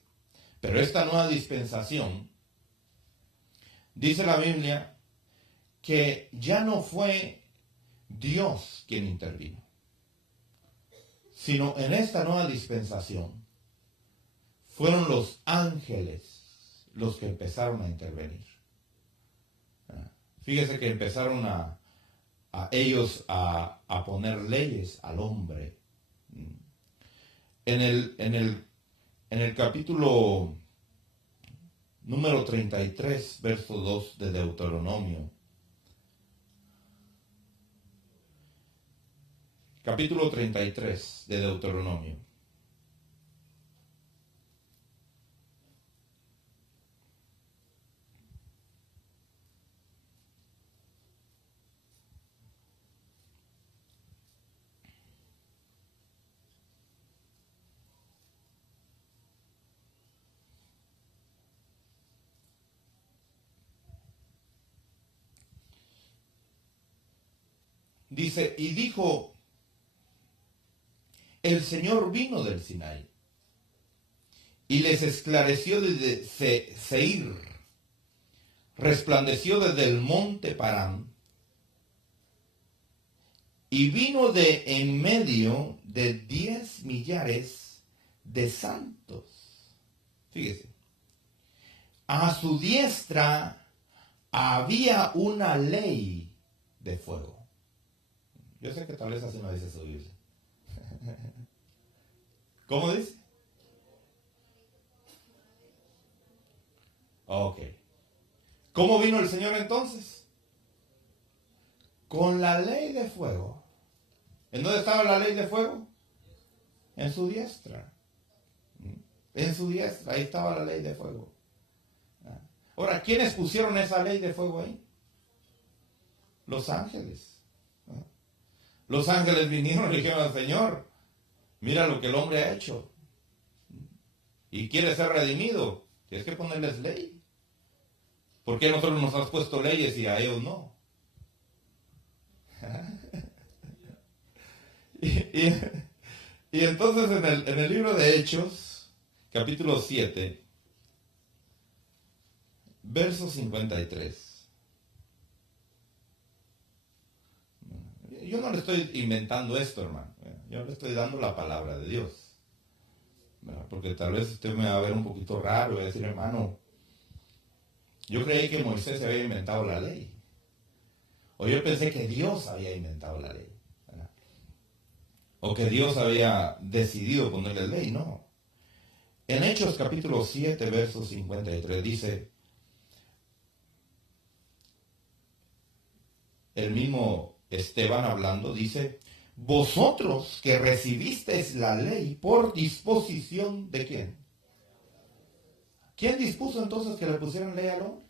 Pero esta nueva dispensación, dice la Biblia, que ya no fue Dios quien intervino, sino en esta nueva dispensación fueron los ángeles los que empezaron a intervenir. Fíjese que empezaron a ellos a poner leyes al hombre. En el capítulo número 33, verso 2 de Deuteronomio. Capítulo 33 de Deuteronomio. Dice, y dijo, el Señor vino del Sinaí y les esclareció desde Seir, resplandeció desde el monte Parán y vino de en medio de 10 millares de santos. Fíjese, a su diestra había una ley de fuego. Yo sé que tal vez así no dice su Biblia. ¿Cómo dice? Ok. ¿Cómo vino el Señor entonces? Con la ley de fuego. ¿En dónde estaba la ley de fuego? En su diestra. En su diestra, ahí estaba la ley de fuego. Ahora, ¿quiénes pusieron esa ley de fuego ahí? Los ángeles. Los ángeles vinieron y le dijeron al Señor, mira lo que el hombre ha hecho. Y quiere ser redimido. Tienes que ponerles ley. ¿Por qué a nosotros nos has puesto leyes y a ellos no? y entonces en el libro de Hechos, capítulo 7, verso 53. Yo no le estoy inventando esto, hermano. Yo le estoy dando la palabra de Dios. Porque tal vez usted me va a ver un poquito raro y va a decir, hermano, yo creí que Moisés había inventado la ley. O yo pensé que Dios había inventado la ley. ¿Verdad? O que Dios había decidido ponerle ley. No. En Hechos capítulo 7, verso 53 dice, el mismo Esteban hablando, dice, vosotros que recibisteis la ley por disposición de quién. ¿Quién dispuso entonces que le pusieran ley al hombre?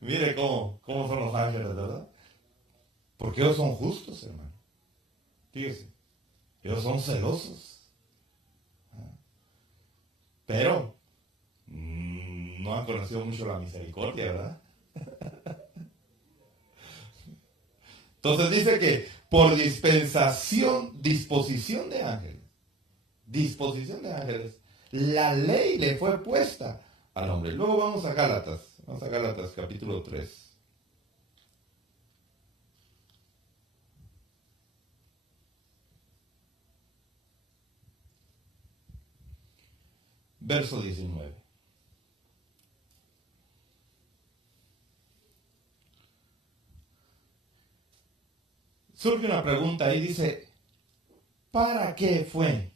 Mire cómo son los ángeles, ¿verdad? Porque ellos son justos, hermano. Fíjese, ellos son celosos. Pero no han conocido mucho la misericordia, ¿verdad? Entonces dice que por disposición de ángeles, la ley le fue puesta al hombre. Luego vamos a Gálatas capítulo 3. Verso 19. Surge una pregunta ahí, dice, ¿para qué fue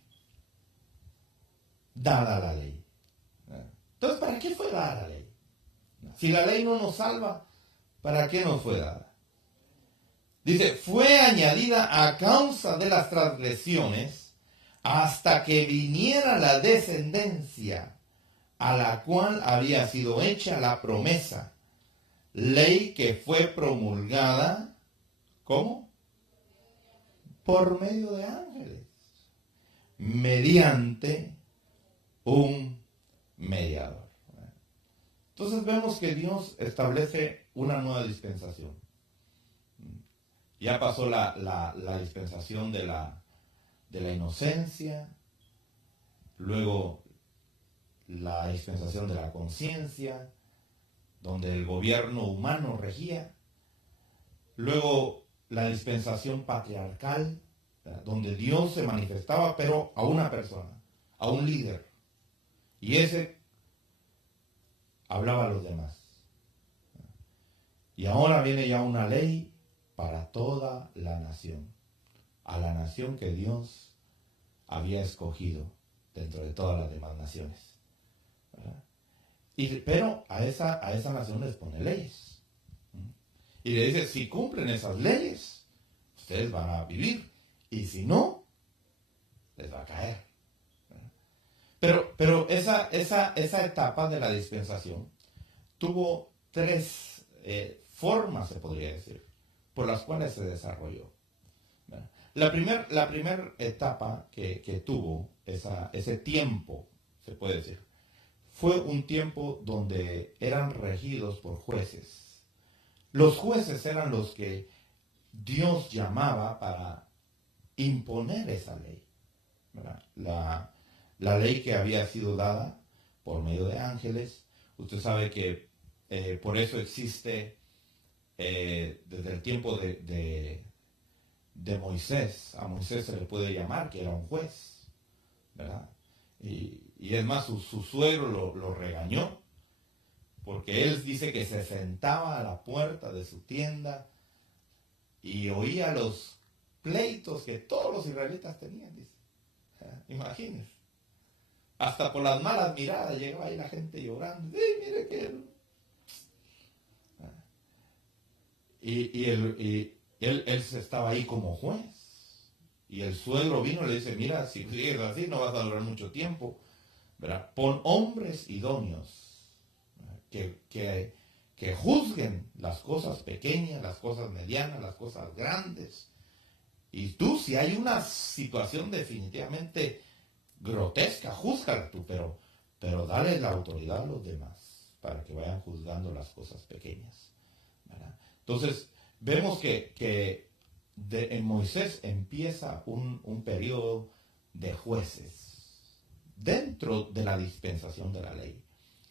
dada la ley? Entonces, ¿para qué fue dada la ley? Si la ley no nos salva, ¿para qué nos fue dada? Dice, fue añadida a causa de las transgresiones hasta que viniera la descendencia a la cual había sido hecha la promesa, ley que fue promulgada, ¿cómo? Por medio de ángeles, mediante un mediador. Entonces vemos que Dios establece una nueva dispensación. Ya pasó la dispensación de la inocencia, luego la dispensación de la conciencia, donde el gobierno humano regía, luego la dispensación patriarcal, donde Dios se manifestaba, pero a una persona, a un líder, y ese hablaba a los demás. Y ahora viene ya una ley para toda la nación, a la nación que Dios había escogido dentro de todas las demás naciones. Pero a esa nación les pone leyes. Y le dice, si cumplen esas leyes, ustedes van a vivir. Y si no, les va a caer. Pero esa etapa de la dispensación tuvo tres formas, se podría decir, por las cuales se desarrolló. La primera etapa que tuvo ese tiempo, se puede decir, fue un tiempo donde eran regidos por jueces. Los jueces eran los que Dios llamaba para imponer esa ley, ¿verdad? La ley que había sido dada por medio de ángeles. Usted sabe que por eso existe desde el tiempo de Moisés. A Moisés se le puede llamar que era un juez, ¿verdad? Y es más, su suegro lo regañó, porque él dice que se sentaba a la puerta de su tienda y oía los pleitos que todos los israelitas tenían, dice. Imagínense. Hasta por las malas miradas llegaba ahí la gente llorando. Sí, mire que él se estaba ahí como juez. Y el suegro vino y le dice, mira, si sigues así no vas a durar mucho tiempo, ¿verdad? Pon hombres idóneos que juzguen las cosas pequeñas, las cosas medianas, las cosas grandes. Y tú, si hay una situación definitivamente grotesca, júzgala tú, pero dale la autoridad a los demás para que vayan juzgando las cosas pequeñas, ¿verdad? Entonces, vemos que en Moisés empieza un periodo de jueces dentro de la dispensación de la ley.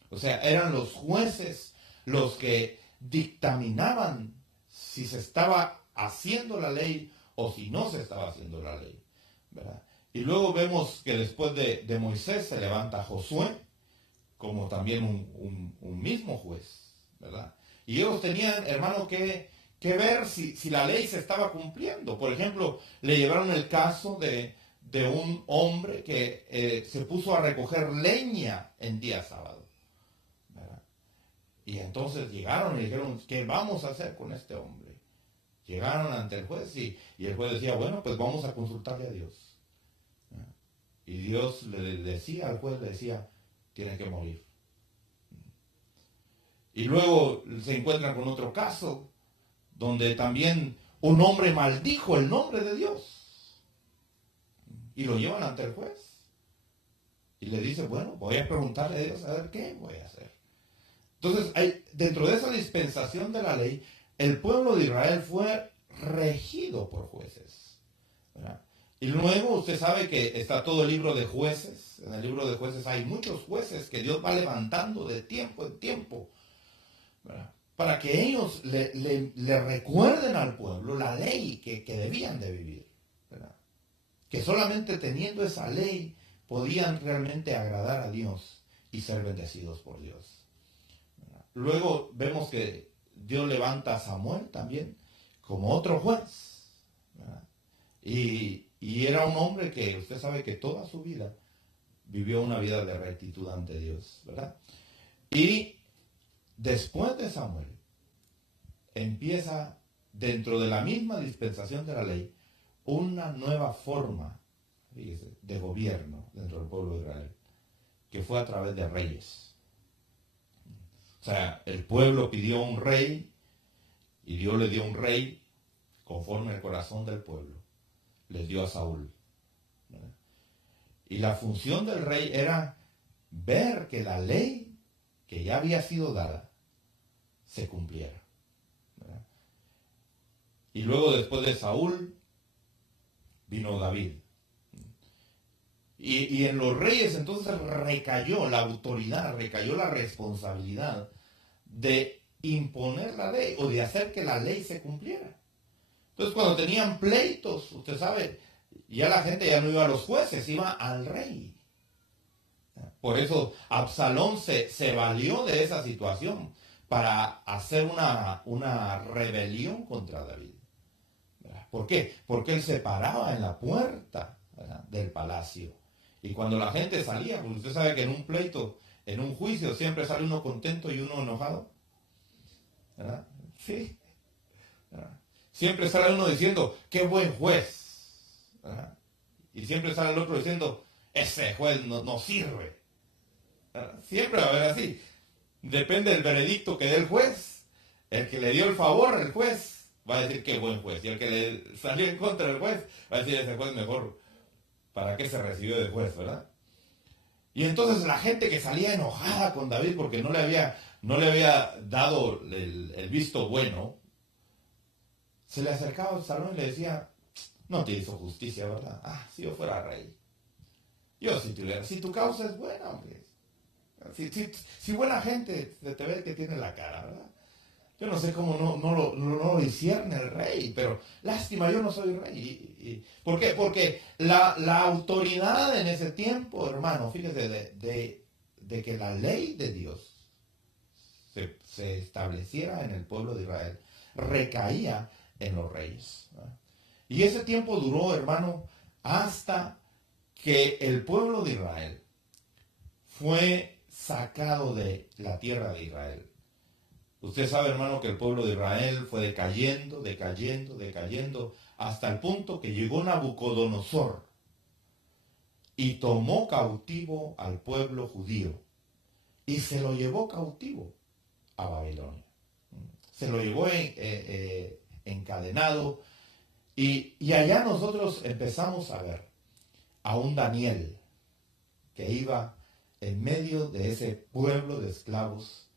O sea, eran los jueces los que dictaminaban si se estaba haciendo la ley o si no se estaba haciendo la ley, ¿verdad? Y luego vemos que después de Moisés se levanta Josué como también un mismo juez, ¿verdad? Y ellos tenían, hermano, que ver si la ley se estaba cumpliendo. Por ejemplo, le llevaron el caso de un hombre que se puso a recoger leña en día sábado, ¿verdad? Y entonces llegaron y dijeron, ¿qué vamos a hacer con este hombre? Llegaron ante el juez y el juez decía, bueno, pues vamos a consultarle a Dios. Y Dios le decía al juez, le decía, tiene que morir. Y luego se encuentran con otro caso, donde también un hombre maldijo el nombre de Dios. Y lo llevan ante el juez. Y le dice, bueno, voy a preguntarle a Dios a ver qué voy a hacer. Entonces, dentro de esa dispensación de la ley, el pueblo de Israel fue regido por jueces, ¿verdad? Y luego usted sabe que está todo el libro de jueces. En el libro de jueces hay muchos jueces que Dios va levantando de tiempo en tiempo, ¿verdad? Para que ellos le recuerden al pueblo la ley que debían de vivir, ¿verdad? Que solamente teniendo esa ley podían realmente agradar a Dios y ser bendecidos por Dios, ¿verdad? Luego vemos que Dios levanta a Samuel también como otro juez, ¿verdad? Y era un hombre que usted sabe que toda su vida vivió una vida de rectitud ante Dios, ¿verdad? Y después de Samuel empieza, dentro de la misma dispensación de la ley, una nueva forma, fíjese, de gobierno dentro del pueblo de Israel, que fue a través de reyes. O sea, el pueblo pidió un rey y Dios le dio un rey conforme al corazón del pueblo. Les dio a Saúl, ¿verdad? Y la función del rey era ver que la ley que ya había sido dada se cumpliera, ¿verdad? Y luego, después de Saúl, vino David. Y en los reyes entonces recayó la autoridad, recayó la responsabilidad de imponer la ley o de hacer que la ley se cumpliera. Entonces, cuando tenían pleitos, usted sabe, ya la gente ya no iba a los jueces, iba al rey. Por eso Absalón se valió de esa situación para hacer una rebelión contra David. ¿Por qué? Porque él se paraba en la puerta, ¿verdad?, del palacio. Y cuando la gente salía, pues usted sabe que en un pleito, en un juicio, siempre sale uno contento y uno enojado, ¿verdad? Sí. ¿Verdad? Siempre sale uno diciendo, qué buen juez, ¿verdad? Y siempre sale el otro diciendo, ese juez no sirve, ¿verdad? Siempre va a haber así. Depende del veredicto que dé el juez. El que le dio el favor, el juez, va a decir qué buen juez. Y el que le salió en contra del juez, va a decir ese juez mejor. ¿Para qué se recibió de juez, verdad? Y entonces la gente que salía enojada con David porque no le había dado el visto bueno, se le acercaba al salón y le decía, no te hizo justicia, ¿verdad? Ah, si yo fuera rey. Yo si tu causa es buena, hombre. Si buena gente te ve que tiene la cara, ¿verdad? Yo no sé cómo no lo discierne el rey, pero lástima, yo no soy rey. ¿Por qué? Porque la autoridad en ese tiempo, hermano, fíjese, de que la ley de Dios se estableciera en el pueblo de Israel, recaía en los reyes, ¿verdad? Y ese tiempo duró, hermano, hasta que el pueblo de Israel fue sacado de la tierra de Israel. Usted sabe, hermano, que el pueblo de Israel fue decayendo, hasta el punto que llegó Nabucodonosor y tomó cautivo al pueblo judío y se lo llevó cautivo a Babilonia. Se lo llevó encadenado y allá nosotros empezamos a ver a un Daniel que iba en medio de ese pueblo de esclavos.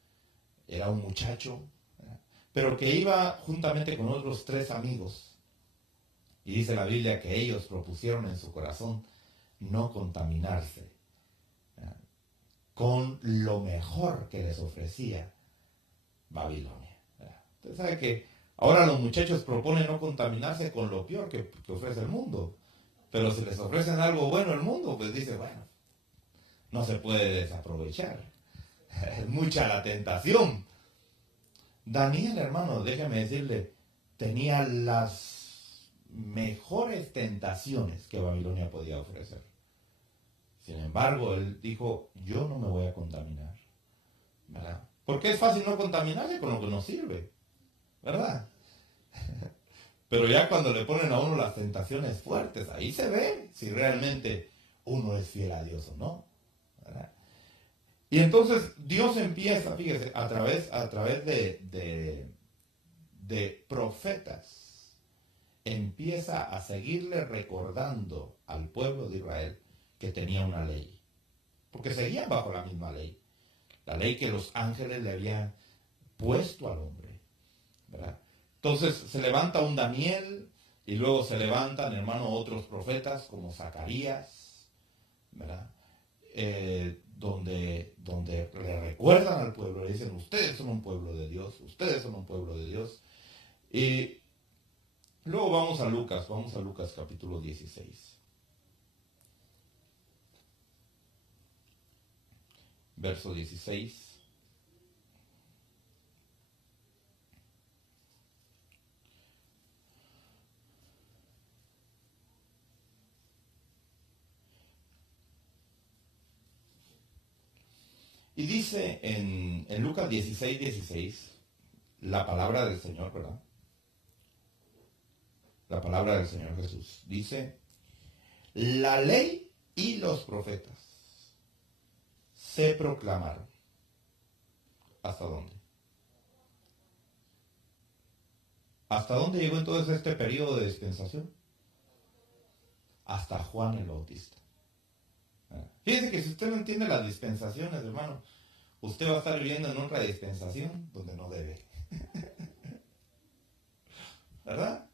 Era un muchacho, ¿verdad?, pero que iba juntamente con otros 3 amigos. Y dice la Biblia que ellos propusieron en su corazón no contaminarse, ¿verdad?, con lo mejor que les ofrecía Babilonia, ¿verdad? Usted sabe que ahora los muchachos proponen no contaminarse con lo peor que ofrece el mundo. Pero si les ofrecen algo bueno el mundo, pues dice, bueno, no se puede desaprovechar. Es mucha la tentación. Daniel, hermano, déjeme decirle, tenía las mejores tentaciones que Babilonia podía ofrecer. Sin embargo, él dijo, yo no me voy a contaminar, ¿verdad? Porque es fácil no contaminarse con lo que nos sirve, ¿verdad? Pero ya cuando le ponen a uno las tentaciones fuertes, ahí se ve si realmente uno es fiel a Dios o no, ¿verdad? Y entonces Dios empieza, fíjese, a través de profetas, empieza a seguirle recordando al pueblo de Israel que tenía una ley. Porque seguían bajo la misma ley. La ley que los ángeles le habían puesto al hombre, ¿verdad? Entonces se levanta un Daniel y luego se levantan, hermano, otros profetas como Zacarías, ¿verdad? Donde le recuerdan al pueblo, le dicen, ustedes son un pueblo de Dios, ustedes son un pueblo de Dios. Y luego vamos a Lucas capítulo 16. Verso 16. Y dice en Lucas 16, 16, la palabra del Señor, ¿verdad? La palabra del Señor Jesús. Dice, la ley y los profetas se proclamaron. ¿Hasta dónde? ¿Hasta dónde llegó entonces este periodo de dispensación? Hasta Juan el Bautista. Fíjense que si usted no entiende las dispensaciones, hermano, usted va a estar viviendo en otra dispensación donde no debe. ¿Verdad?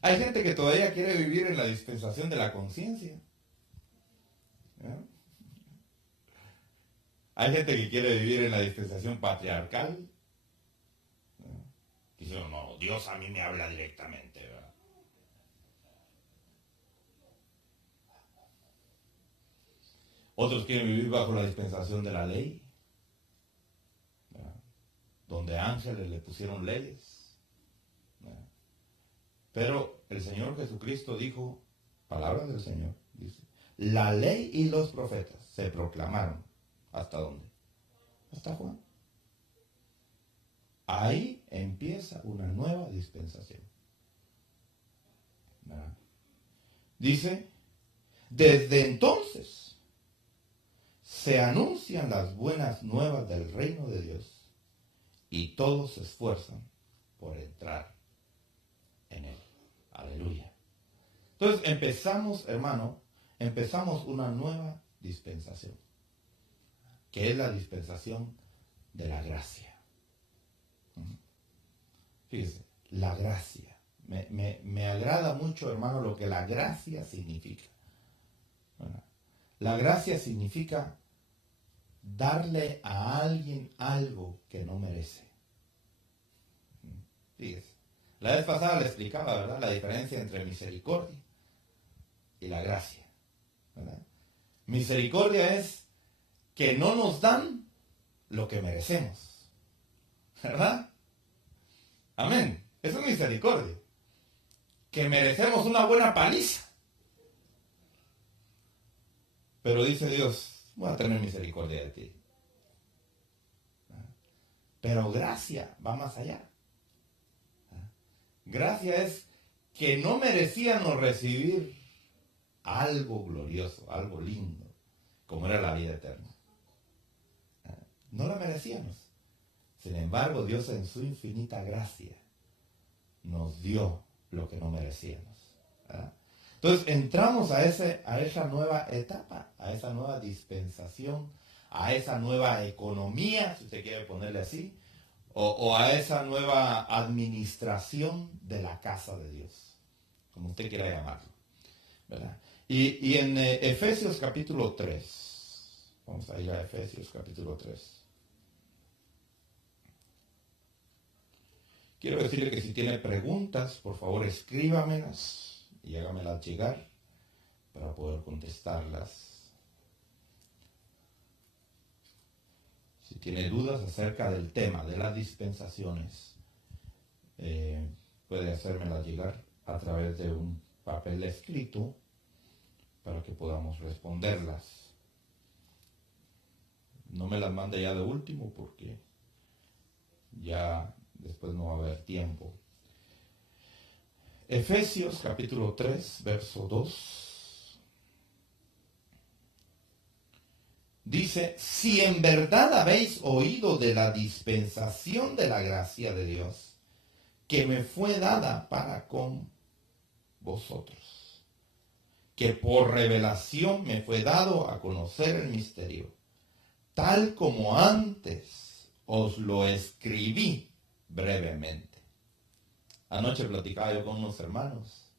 Hay gente que todavía quiere vivir en la dispensación de la conciencia. ¿Eh? Hay gente que quiere vivir en la dispensación patriarcal. Dice, no, Dios a mí me habla directamente, ¿verdad? Otros quieren vivir bajo la dispensación de la ley, ¿verdad? Donde ángeles le pusieron leyes, ¿verdad? Pero el Señor Jesucristo dijo, palabra del Señor, dice, la ley y los profetas se proclamaron. ¿Hasta dónde? Hasta Juan. Ahí empieza una nueva dispensación, ¿verdad? Dice, desde entonces se anuncian las buenas nuevas del reino de Dios y todos se esfuerzan por entrar en él. Aleluya. Entonces empezamos, hermano, una nueva dispensación, que es la dispensación de la gracia. Fíjese, la gracia. Me agrada mucho, hermano, lo que la gracia significa. ¿Verdad? La gracia significa darle a alguien algo que no merece. Fíjese. La vez pasada le explicaba, ¿verdad?, la diferencia entre misericordia y la gracia, ¿verdad? Misericordia es que no nos dan lo que merecemos, ¿verdad? Amén. Eso es misericordia. Que merecemos una buena paliza. Pero dice Dios, voy a tener misericordia de ti. Pero gracia va más allá. Gracia es que no merecíamos recibir algo glorioso, algo lindo, como era la vida eterna. No la merecíamos. Sin embargo, Dios en su infinita gracia nos dio lo que no merecíamos, ¿verdad? Entonces entramos a esa nueva etapa, a esa nueva dispensación, a esa nueva economía, si usted quiere ponerle así, o a esa nueva administración de la casa de Dios, como usted quiera llamarlo, ¿verdad? Y en Efesios capítulo 3, vamos a ir a Efesios capítulo 3. Quiero decirle que si tiene preguntas, por favor escríbamelas y hágamelas llegar para poder contestarlas. Si tiene dudas acerca del tema de las dispensaciones, puede hacérmelas llegar a través de un papel escrito para que podamos responderlas. No me las mande ya de último porque ya después no va a haber tiempo. Efesios capítulo 3, verso 2. Dice, si en verdad habéis oído de la dispensación de la gracia de Dios, que me fue dada para con vosotros, que por revelación me fue dado a conocer el misterio, tal como antes os lo escribí brevemente. Anoche platicaba yo con unos hermanos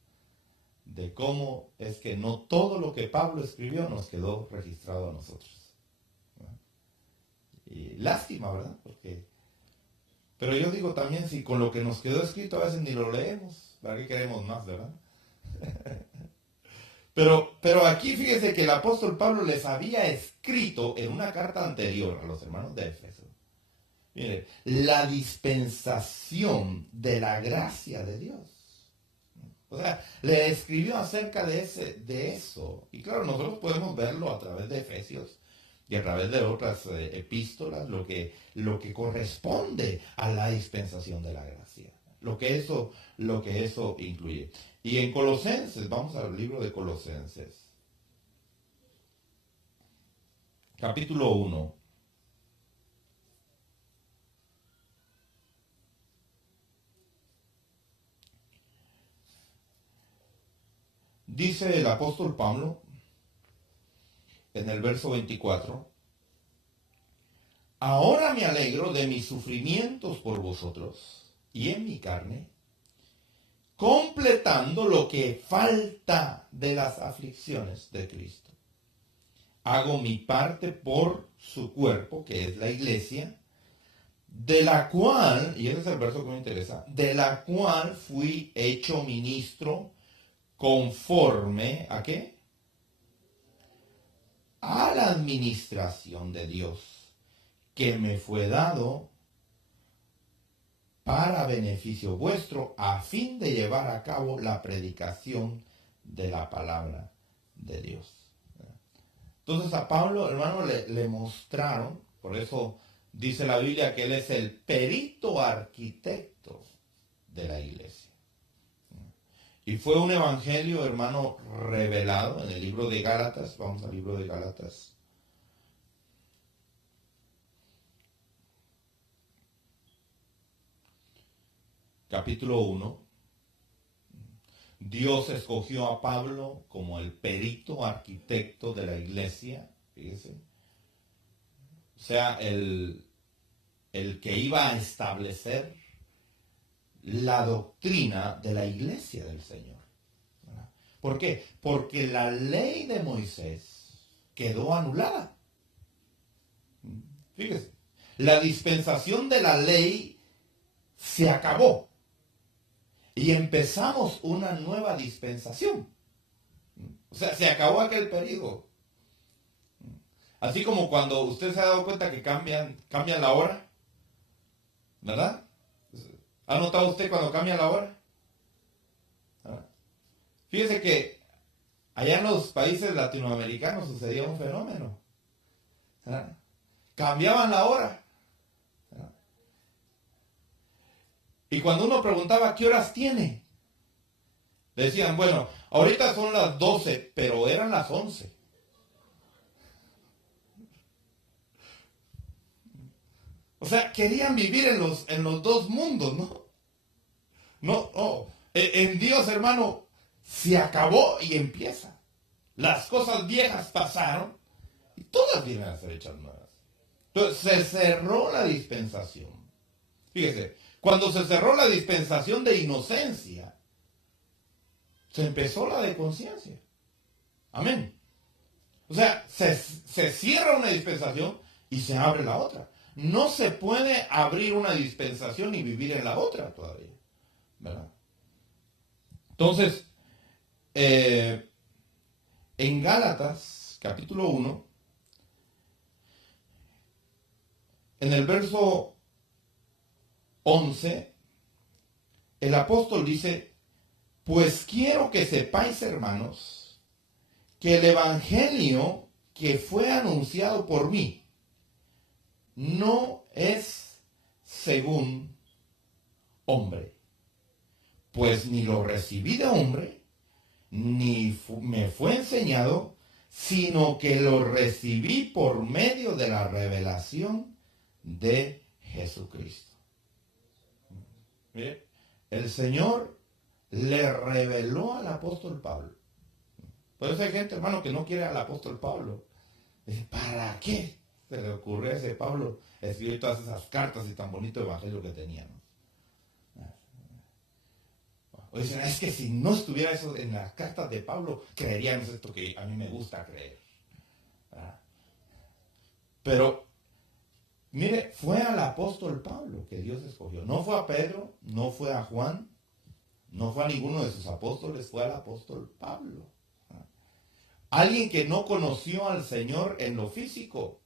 de cómo es que no todo lo que Pablo escribió nos quedó registrado a nosotros. Y lástima, ¿verdad? Pero yo digo también, si con lo que nos quedó escrito a veces ni lo leemos, ¿para qué queremos más, verdad? Pero aquí fíjese que el apóstol Pablo les había escrito en una carta anterior a los hermanos de Éfeso. Mire, la dispensación de la gracia de Dios. O sea, le escribió acerca de eso. Y claro, nosotros podemos verlo a través de Efesios y a través de otras epístolas, lo que corresponde a la dispensación de la gracia. Lo que eso incluye. Y en Colosenses, vamos al libro de Colosenses, capítulo 1. Dice el apóstol Pablo en el verso 24, ahora me alegro de mis sufrimientos por vosotros y en mi carne, completando lo que falta de las aflicciones de Cristo. Hago mi parte por su cuerpo, que es la iglesia, de la cual, y ese es el verso que me interesa, de la cual fui hecho ministro conforme ¿a qué? A la administración de Dios, que me fue dado para beneficio vuestro, a fin de llevar a cabo la predicación de la palabra de Dios. Entonces a Pablo, hermano, le mostraron, por eso dice la Biblia que él es el perito arquitecto de la iglesia. Y fue un evangelio, hermano, revelado en el libro de Gálatas. Vamos al libro de Gálatas. Capítulo 1. Dios escogió a Pablo como el perito arquitecto de la iglesia. Fíjese. O sea, el que iba a establecer la doctrina de la iglesia del Señor. ¿Por qué? Porque la ley de Moisés quedó anulada. Fíjese, la dispensación de la ley se acabó y empezamos una nueva dispensación. O sea, se acabó aquel periodo. Así como cuando usted se ha dado cuenta que cambian la hora, ¿verdad? ¿Ha notado usted cuando cambia la hora? Fíjese que allá en los países latinoamericanos sucedía un fenómeno. Cambiaban la hora. Y cuando uno preguntaba qué horas tiene, decían, bueno, ahorita son las 12, pero eran las 11. O sea, querían vivir en los dos mundos, ¿no? No. En Dios, hermano, se acabó y empieza. Las cosas viejas pasaron y todas vienen a ser hechas nuevas. Entonces, se cerró la dispensación. Fíjese, cuando se cerró la dispensación de inocencia, se empezó la de conciencia. Amén. O sea, se cierra una dispensación y se abre la otra. No se puede abrir una dispensación y vivir en la otra todavía, ¿verdad? Entonces, en Gálatas, capítulo 1, en el verso 11, el apóstol dice, pues quiero que sepáis, hermanos, que el evangelio que fue anunciado por mí no es según hombre, pues ni lo recibí de hombre, ni me fue enseñado, sino que lo recibí por medio de la revelación de Jesucristo. Mire, el Señor le reveló al apóstol Pablo. Por eso hay gente, hermano, que no quiere al apóstol Pablo. Dice, ¿para qué se le ocurrió a ese Pablo escribir todas esas cartas y tan bonito evangelio que tenía, ¿no? O dicen, es que si no estuviera eso en las cartas de Pablo, creeríamos esto que a mí me gusta creer. ¿Verdad? Pero, mire, fue al apóstol Pablo que Dios escogió. No fue a Pedro, no fue a Juan, no fue a ninguno de sus apóstoles, fue al apóstol Pablo. Alguien que no conoció al Señor en lo físico.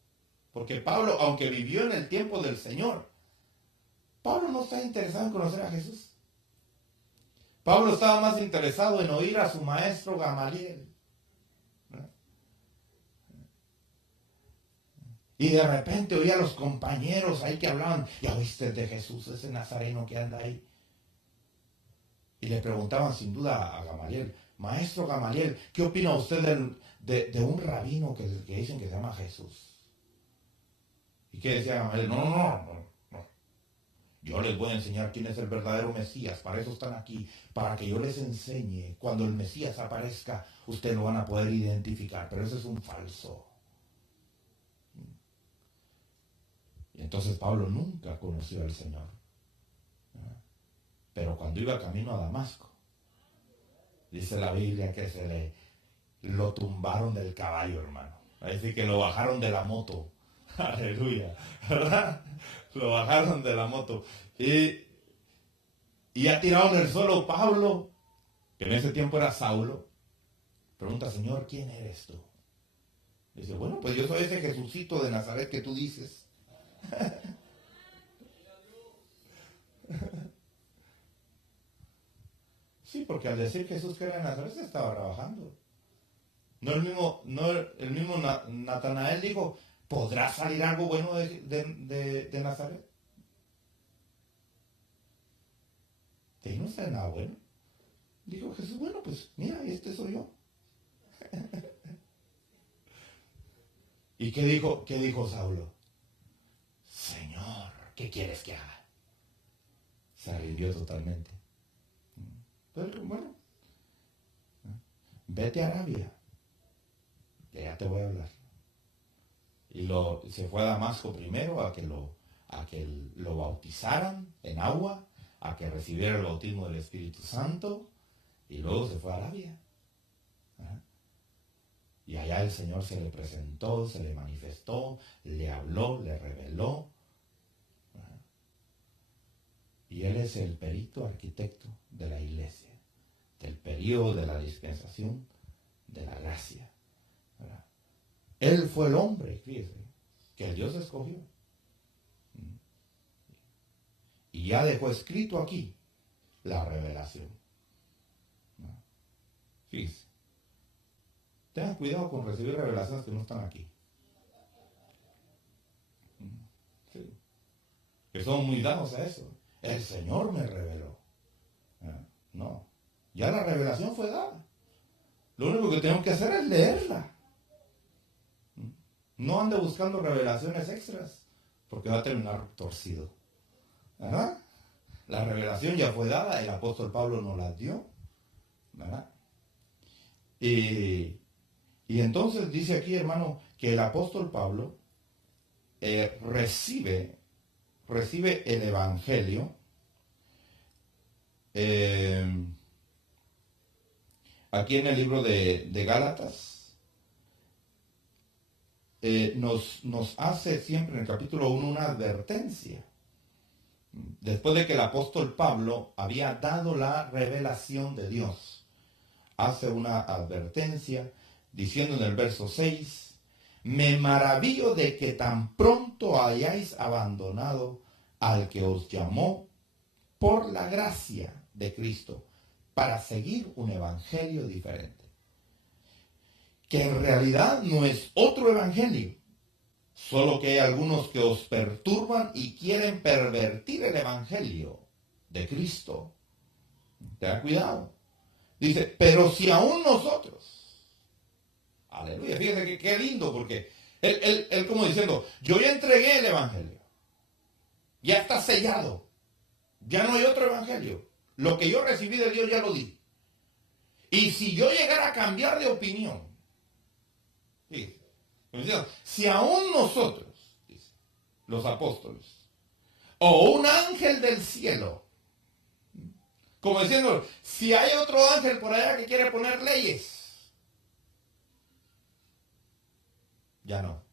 Porque Pablo, aunque vivió en el tiempo del Señor, Pablo no está interesado en conocer a Jesús. Pablo estaba más interesado en oír a su maestro Gamaliel. Y de repente oía a los compañeros ahí que hablaban, ¿ya oíste de Jesús, ese nazareno que anda ahí? Y le preguntaban sin duda a Gamaliel, maestro Gamaliel, ¿qué opina usted de un rabino que dicen que se llama Jesús? ¿Y qué decía Gamaliel? No. Yo les voy a enseñar quién es el verdadero Mesías, para eso están aquí, para que yo les enseñe. Cuando el Mesías aparezca, ustedes lo van a poder identificar, pero ese es un falso. Y entonces Pablo nunca conoció al Señor. Pero cuando iba camino a Damasco, dice la Biblia que lo tumbaron del caballo, hermano. Es decir, que lo bajaron de la moto. Aleluya, ¿verdad? Lo bajaron de la moto. Y ya tirado en el suelo Pablo, que en ese tiempo era Saulo, pregunta, Señor, ¿quién eres tú? Dice, bueno, pues yo soy ese Jesucito de Nazaret que tú dices. Sí, porque al decir Jesús que era de Nazaret se estaba trabajando. No el mismo Natanael dijo, ¿podrá salir algo bueno de Nazaret? De ahí no sale nada bueno. Dijo Jesús, bueno, pues mira, este soy yo. ¿Y qué dijo Saulo? Señor, ¿qué quieres que haga? Se rindió totalmente. Pero bueno, vete a Arabia, que ya te voy a hablar. Y se fue a Damasco primero a que lo bautizaran en agua, a que recibiera el bautismo del Espíritu Santo, y luego se fue a Arabia. Y allá el Señor se le presentó, se le manifestó, le habló, le reveló. Y él es el perito arquitecto de la iglesia, del período de la dispensación de la gracia. Él fue el hombre, fíjese, que Dios escogió. Y ya dejó escrito aquí la revelación. Fíjese. Tengan cuidado con recibir revelaciones que no están aquí. Sí. Que son muy dados a eso. El Señor me reveló. No. Ya la revelación fue dada. Lo único que tenemos que hacer es leerla. No ande buscando revelaciones extras, porque va a terminar torcido. ¿Verdad? La revelación ya fue dada, el apóstol Pablo nos la dio. ¿Verdad? Y entonces dice aquí, hermano, que el apóstol Pablo recibe el Evangelio aquí en el libro de Gálatas. Nos hace siempre en el capítulo 1 una advertencia. Después de que el apóstol Pablo había dado la revelación de Dios, hace una advertencia diciendo en el verso 6, me maravillo de que tan pronto hayáis abandonado al que os llamó por la gracia de Cristo para seguir un evangelio diferente. Que en realidad no es otro evangelio, solo que hay algunos que os perturban y quieren pervertir el evangelio de Cristo. Ten cuidado. Dice, pero si aún nosotros, Aleluya. Fíjese que qué lindo, porque él como diciendo, yo ya entregué el evangelio. Ya está sellado. Ya no hay otro evangelio. Lo que yo recibí de Dios ya lo di. Y si yo llegara a cambiar de opinión, fíjese, si aún nosotros, dice, los apóstoles, o un ángel del cielo, como diciendo, si hay otro ángel por allá que quiere poner leyes, ya no.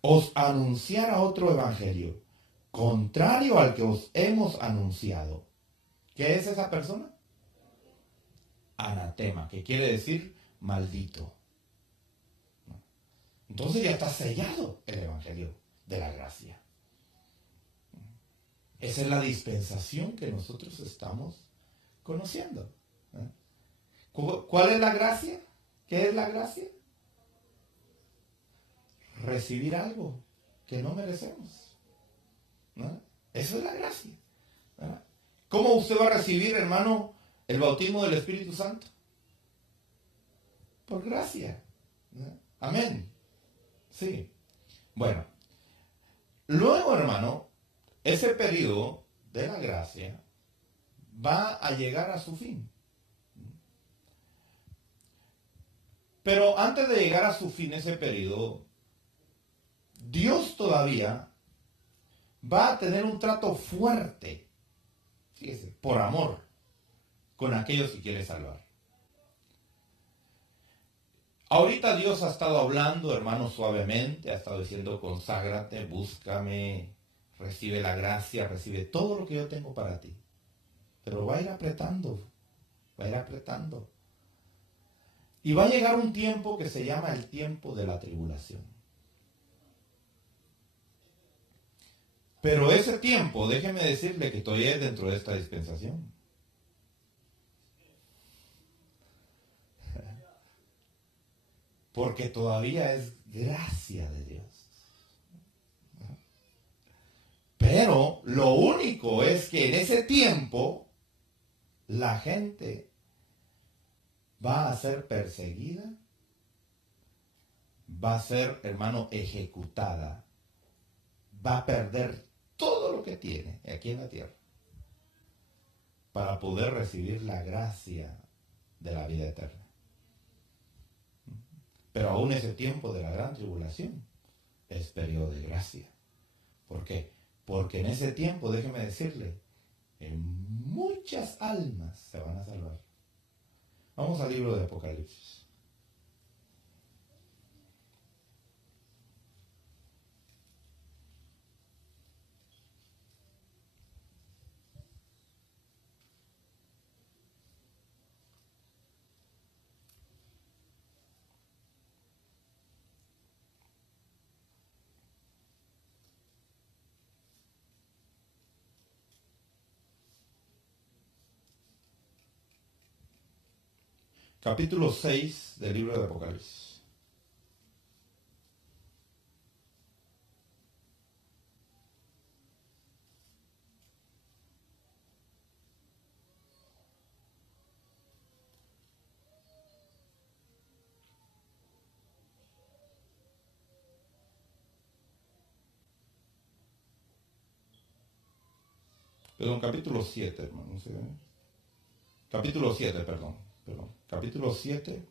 Os anunciara otro evangelio, contrario al que os hemos anunciado. ¿Qué es esa persona? Anatema, que quiere decir maldito. Entonces ya está sellado el evangelio de la gracia. Esa es la dispensación que nosotros estamos conociendo. ¿Cuál es la gracia? ¿Qué es la gracia? Recibir algo que no merecemos. ¿No? Eso es la gracia. ¿Verdad? ¿Cómo usted va a recibir, hermano, el bautismo del Espíritu Santo? Por gracia. ¿No? Amén. Sí. Bueno. Luego, hermano, ese periodo de la gracia va a llegar a su fin. Pero antes de llegar a su fin ese periodo, Dios todavía va a tener un trato fuerte, fíjese, por amor, con aquellos que quiere salvar. Ahorita Dios ha estado hablando, hermano, suavemente, ha estado diciendo, conságrate, búscame, recibe la gracia, recibe todo lo que yo tengo para ti. Pero va a ir apretando, va a ir apretando. Y va a llegar un tiempo que se llama el tiempo de la tribulación. Pero ese tiempo, déjeme decirle que todavía es dentro de esta dispensación. Porque todavía es gracia de Dios. Pero lo único es que en ese tiempo la gente va a ser perseguida, va a ser, hermano, ejecutada, va a perder todo lo que tiene aquí en la tierra para poder recibir la gracia de la vida eterna. Pero aún ese tiempo de la gran tribulación es periodo de gracia. ¿Por qué? Porque en ese tiempo, déjeme decirle, muchas almas se van a salvar. Vamos al libro de Apocalipsis. Capítulo 6 del libro de Apocalipsis. Perdón, capítulo 7, hermano. ¿Sí? Capítulo 7, perdón. Capítulo 7.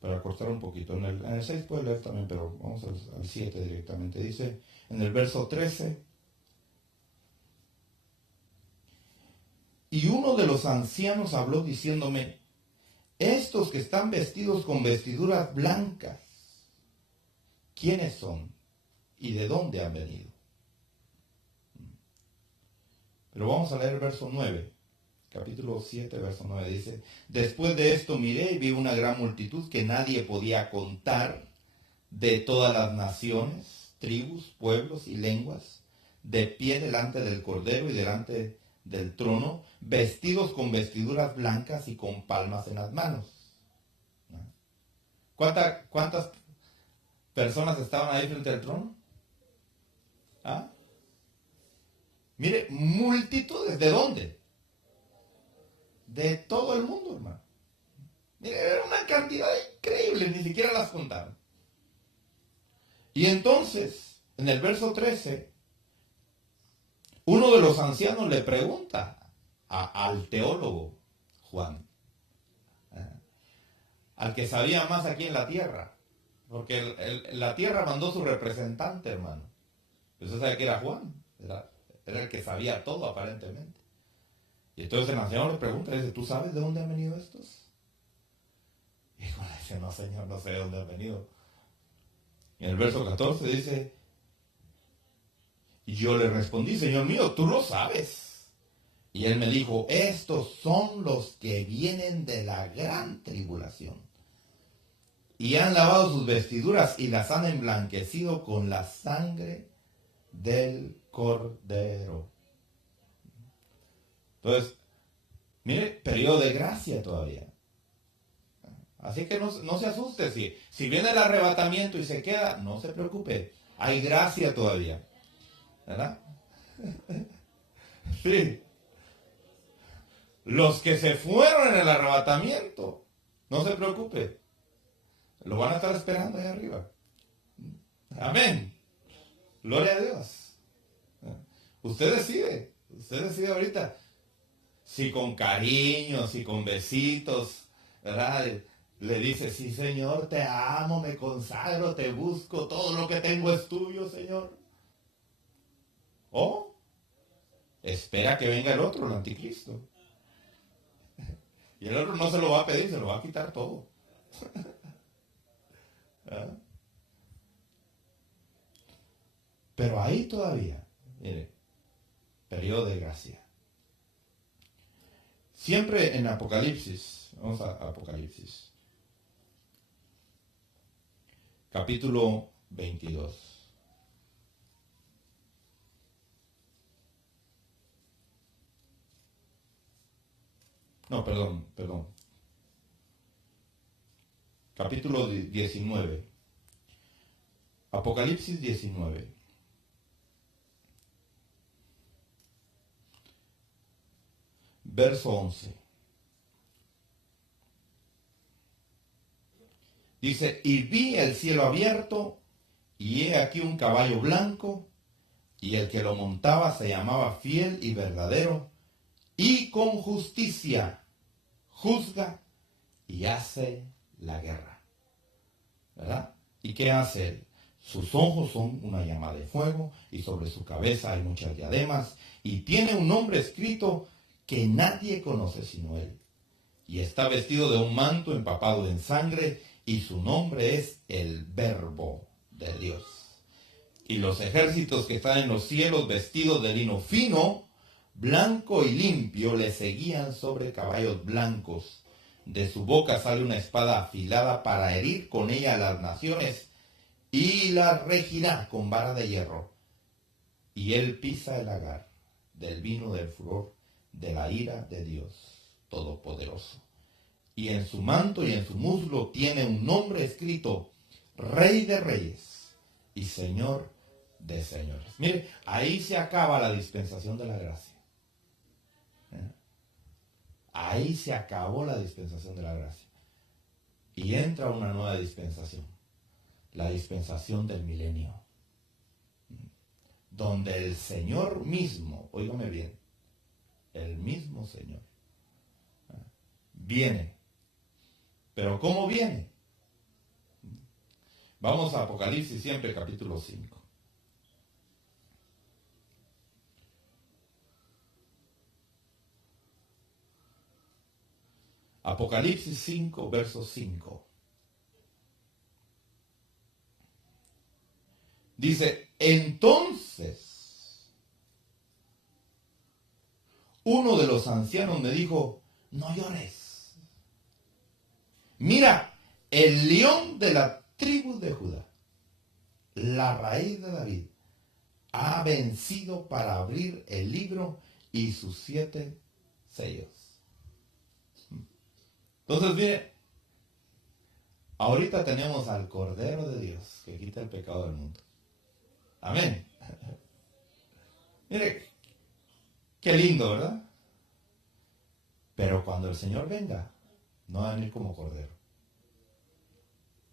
Para cortar un poquito. En el 6 puede leer también, pero vamos al 7 directamente. Dice en el verso 13. Y uno de los ancianos habló diciéndome, estos que están vestidos con vestiduras blancas, ¿quiénes son? ¿Y de dónde han venido? Pero vamos a leer el verso 9. Capítulo 7, verso 9 dice, después de esto miré y vi una gran multitud que nadie podía contar, de todas las naciones, tribus, pueblos y lenguas, de pie delante del Cordero y delante del trono, vestidos con vestiduras blancas y con palmas en las manos. ¿Cuántas personas estaban ahí frente al trono? ¿Ah? Mire, multitudes, ¿de dónde? De todo el mundo, hermano. Mire, era una cantidad increíble, ni siquiera las contaron. Y entonces, en el verso 13, uno de los ancianos le pregunta al teólogo Juan, al que sabía más aquí en la tierra, porque la tierra mandó su representante, hermano. Usted sabe que era Juan, era el que sabía todo aparentemente. Y entonces el anciano le pregunta, dice, ¿tú sabes de dónde han venido estos? Y Juan le dice, no señor, no sé de dónde han venido. Y en el verso 14 dice, y yo le respondí, Señor mío, tú lo sabes. Y él me dijo, estos son los que vienen de la gran tribulación. Y han lavado sus vestiduras y las han emblanquecido con la sangre del Cordero. Entonces, mire, periodo de gracia todavía. Así que no se asuste. Si viene el arrebatamiento y se queda, no se preocupe. Hay gracia todavía. ¿Verdad? Sí. Los que se fueron en el arrebatamiento, no se preocupe. Lo van a estar esperando ahí arriba. Amén. Gloria a Dios. Usted decide ahorita. Si con cariño, si con besitos, ¿verdad? Le dice, sí Señor, te amo, me consagro, te busco, todo lo que tengo es tuyo, Señor. O espera que venga el otro, el anticristo. Y el otro no se lo va a pedir, se lo va a quitar todo. ¿Ah? Pero ahí todavía, mire, periodo de gracia. Siempre en Apocalipsis, vamos a Apocalipsis, capítulo 22. No, perdón. Capítulo 19. Apocalipsis 19. Verso 11. Dice, y vi el cielo abierto, y he aquí un caballo blanco, y el que lo montaba se llamaba Fiel y Verdadero, y con justicia juzga y hace la guerra. ¿Verdad? ¿Y qué hace él? Sus ojos son una llama de fuego, y sobre su cabeza hay muchas diademas, y tiene un nombre escrito que nadie conoce sino él. Y está vestido de un manto empapado en sangre, y su nombre es el Verbo de Dios. Y los ejércitos que están en los cielos, vestidos de lino fino, blanco y limpio, le seguían sobre caballos blancos. De su boca sale una espada afilada para herir con ella a las naciones, y las regirá con vara de hierro. Y él pisa el lagar del vino del furor de la ira de Dios Todopoderoso. Y en su manto y en su muslo tiene un nombre escrito, Rey de Reyes y Señor de Señores. Mire, ahí se acaba la dispensación de la gracia. Ahí se acabó la dispensación de la gracia. Y entra una nueva dispensación. La dispensación del milenio. Donde el Señor mismo, óigame bien, el mismo Señor, viene. ¿Pero cómo viene? Vamos a Apocalipsis siempre, capítulo 5. Apocalipsis 5, verso 5. Dice, entonces, uno de los ancianos me dijo, no llores. Mira, el león de la tribu de Judá, la raíz de David, ha vencido para abrir el libro y sus 7 sellos. Entonces, mire, ahorita tenemos al Cordero de Dios que quita el pecado del mundo. Amén. Mire, Qué lindo, ¿verdad? Pero cuando el Señor venga, no va a venir como cordero.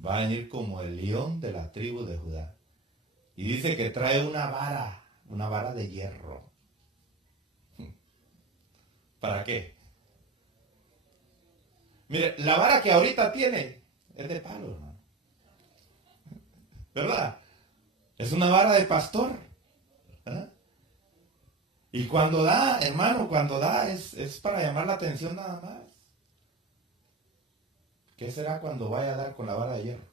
Va a venir como el león de la tribu de Judá. Y dice que trae una vara de hierro. ¿Para qué? Mire, la vara que ahorita tiene es de palo, hermano. ¿Verdad? Es una vara de pastor. ¿Verdad? Y cuando da, hermano, cuando da es para llamar la atención nada más. ¿Qué será cuando vaya a dar con la vara de hierro?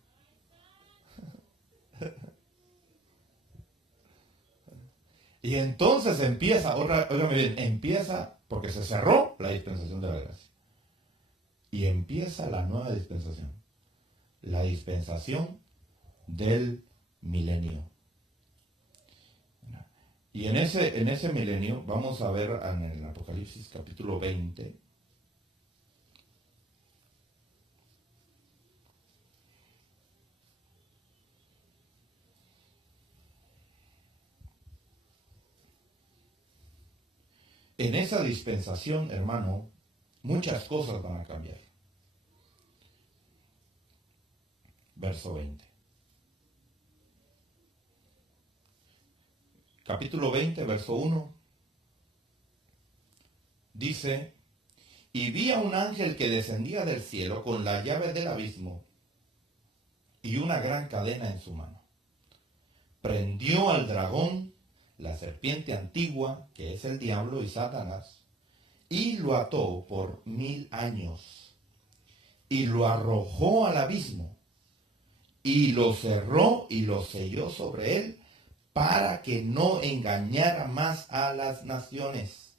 Y entonces empieza, óigame bien, empieza, porque se cerró la dispensación de la gracia. Y empieza la nueva dispensación. La dispensación del milenio. Y en ese milenio, vamos a ver en el Apocalipsis capítulo 20. En esa dispensación, hermano, muchas cosas van a cambiar. Verso 20. Capítulo 20, verso 1. Dice, y vi a un ángel que descendía del cielo con la llave del abismo y una gran cadena en su mano. Prendió al dragón, la serpiente antigua, que es el diablo y Satanás, y lo ató por 1000 años, y lo arrojó al abismo, y lo cerró y lo selló sobre él, para que no engañara más a las naciones,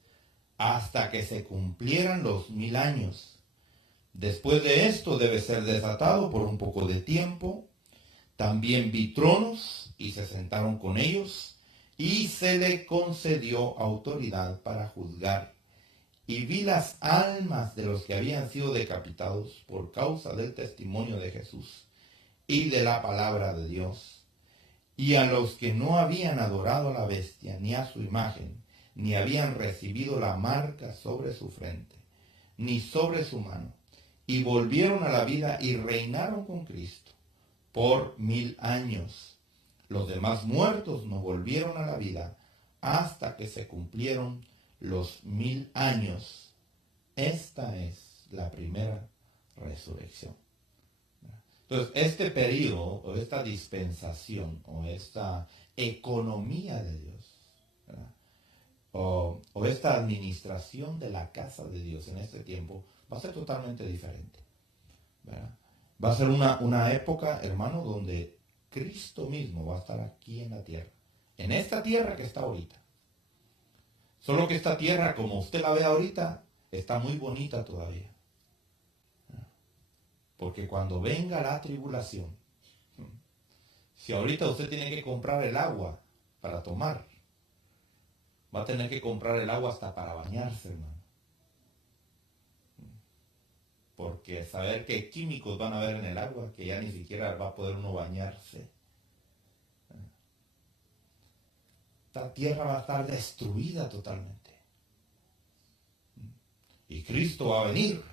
hasta que se cumplieran los 1000 años. Después de esto debe ser desatado por un poco de tiempo. También vi tronos y se sentaron con ellos, y se le concedió autoridad para juzgar. Y vi las almas de los que habían sido decapitados por causa del testimonio de Jesús y de la palabra de Dios, y a los que no habían adorado a la bestia ni a su imagen, ni habían recibido la marca sobre su frente, ni sobre su mano, y volvieron a la vida y reinaron con Cristo por 1000 años. Los demás muertos no volvieron a la vida hasta que se cumplieron los 1000 años. Esta es la primera resurrección. Entonces, este periodo, o esta dispensación, o esta economía de Dios, ¿verdad? O esta administración de la casa de Dios en este tiempo, va a ser totalmente diferente, ¿verdad? Va a ser una época, hermano, donde Cristo mismo va a estar aquí en la tierra. En esta tierra que está ahorita. Solo que esta tierra, como usted la ve ahorita, está muy bonita todavía. Porque cuando venga la tribulación, si ahorita usted tiene que comprar el agua para tomar, va a tener que comprar el agua hasta para bañarse, hermano. Porque saber qué químicos van a haber en el agua, que ya ni siquiera va a poder uno bañarse. Esta tierra va a estar destruida totalmente. Y Cristo va a venir.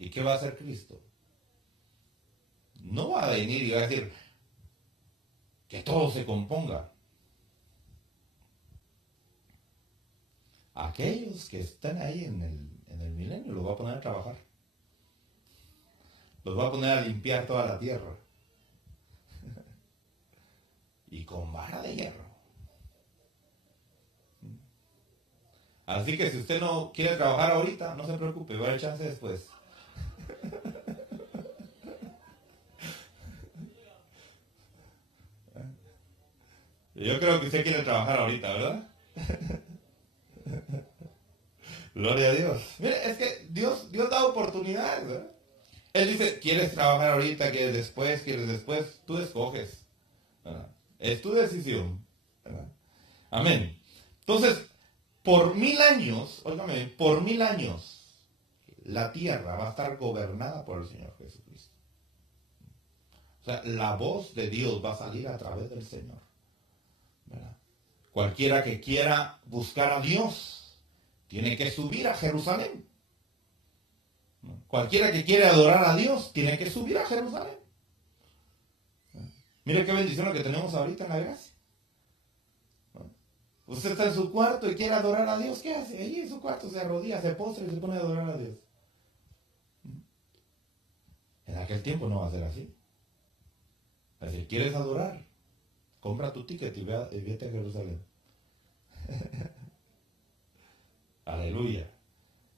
¿Y qué va a hacer Cristo? No va a venir y va a decir que todo se componga. Aquellos que están ahí en el milenio los va a poner a trabajar. Los va a poner a limpiar toda la tierra. Y con vara de hierro. Así que si usted no quiere trabajar ahorita, no se preocupe, va a haber chance después. Yo creo que usted quiere trabajar ahorita, ¿verdad? Gloria a Dios. Mire, es que Dios da oportunidades, ¿verdad? Él dice, ¿quieres trabajar ahorita? ¿Quieres después? ¿Quieres después? Tú escoges, ¿verdad? Es tu decisión, ¿verdad? Amén. Entonces, por 1000 años, óigame, por 1000 años, la tierra va a estar gobernada por el Señor Jesucristo. O sea, la voz de Dios va a salir a través del Señor, ¿verdad? Cualquiera que quiera buscar a Dios tiene que subir a Jerusalén. Cualquiera que quiera adorar a Dios tiene que subir a Jerusalén. Mire qué bendición lo que tenemos ahorita en la gracia. Usted está en su cuarto y quiere adorar a Dios, ¿qué hace? Allí en su cuarto se arrodilla, se postra y se pone a adorar a Dios. En aquel tiempo no va a ser así. Es decir, ¿quieres adorar? Compra tu ticket y vete a Jerusalén. Aleluya.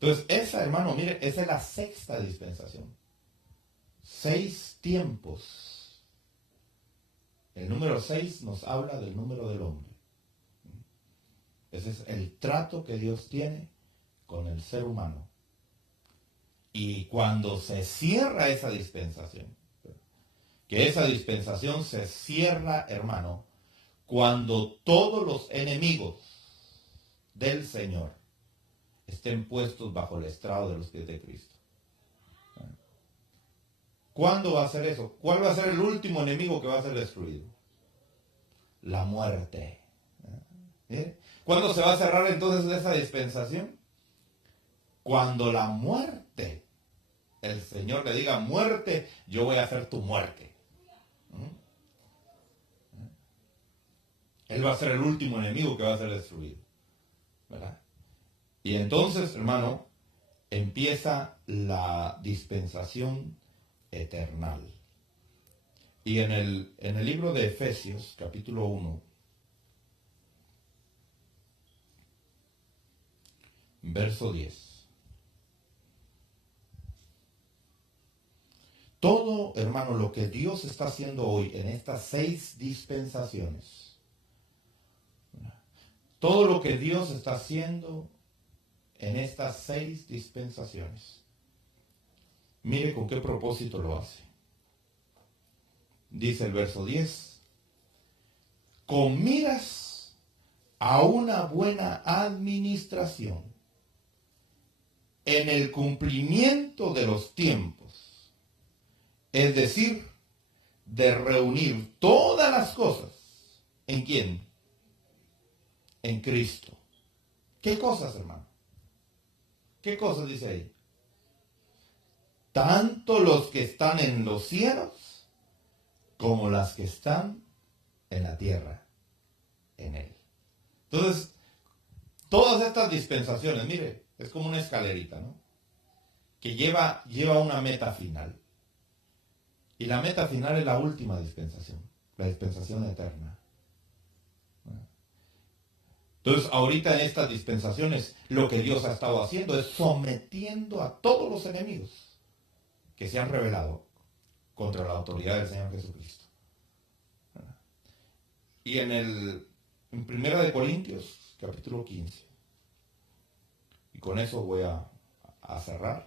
Entonces, esa, hermano, mire, esa es la sexta dispensación. 6 tiempos. El número 6 nos habla del número del hombre. Ese es el trato que Dios tiene con el ser humano. Y cuando se cierra esa dispensación, que esa dispensación se cierra, hermano, cuando todos los enemigos del Señor estén puestos bajo el estrado de los pies de Cristo. ¿Cuándo va a ser eso? ¿Cuál va a ser el último enemigo que va a ser destruido? La muerte. ¿Mire? ¿Cuándo se va a cerrar entonces esa dispensación? Cuando la muerte, el Señor le diga, muerte, yo voy a hacer tu muerte. Él va a ser el último enemigo que va a ser destruido. ¿Verdad? Y entonces, hermano, empieza la dispensación eternal. Y en el libro de Efesios, capítulo 1, verso 10. Todo, hermano, lo que Dios está haciendo hoy en estas 6 dispensaciones, todo lo que Dios está haciendo en estas 6 dispensaciones, mire con qué propósito lo hace. Dice el verso 10, con miras a una buena administración en el cumplimiento de los tiempos, es decir, de reunir todas las cosas. ¿En quién? En Cristo. ¿Qué cosas, hermano? ¿Qué cosas dice ahí? Tanto los que están en los cielos como las que están en la tierra, en Él. Entonces, todas estas dispensaciones, mire, es como una escalerita, ¿no? Que lleva una meta final. Y la meta final es la última dispensación, la dispensación eterna. Entonces, ahorita en estas dispensaciones, lo que Dios ha estado haciendo es sometiendo a todos los enemigos que se han rebelado contra la autoridad del Señor Jesucristo. Y en 1 Corintios, capítulo 15, y con eso voy a cerrar.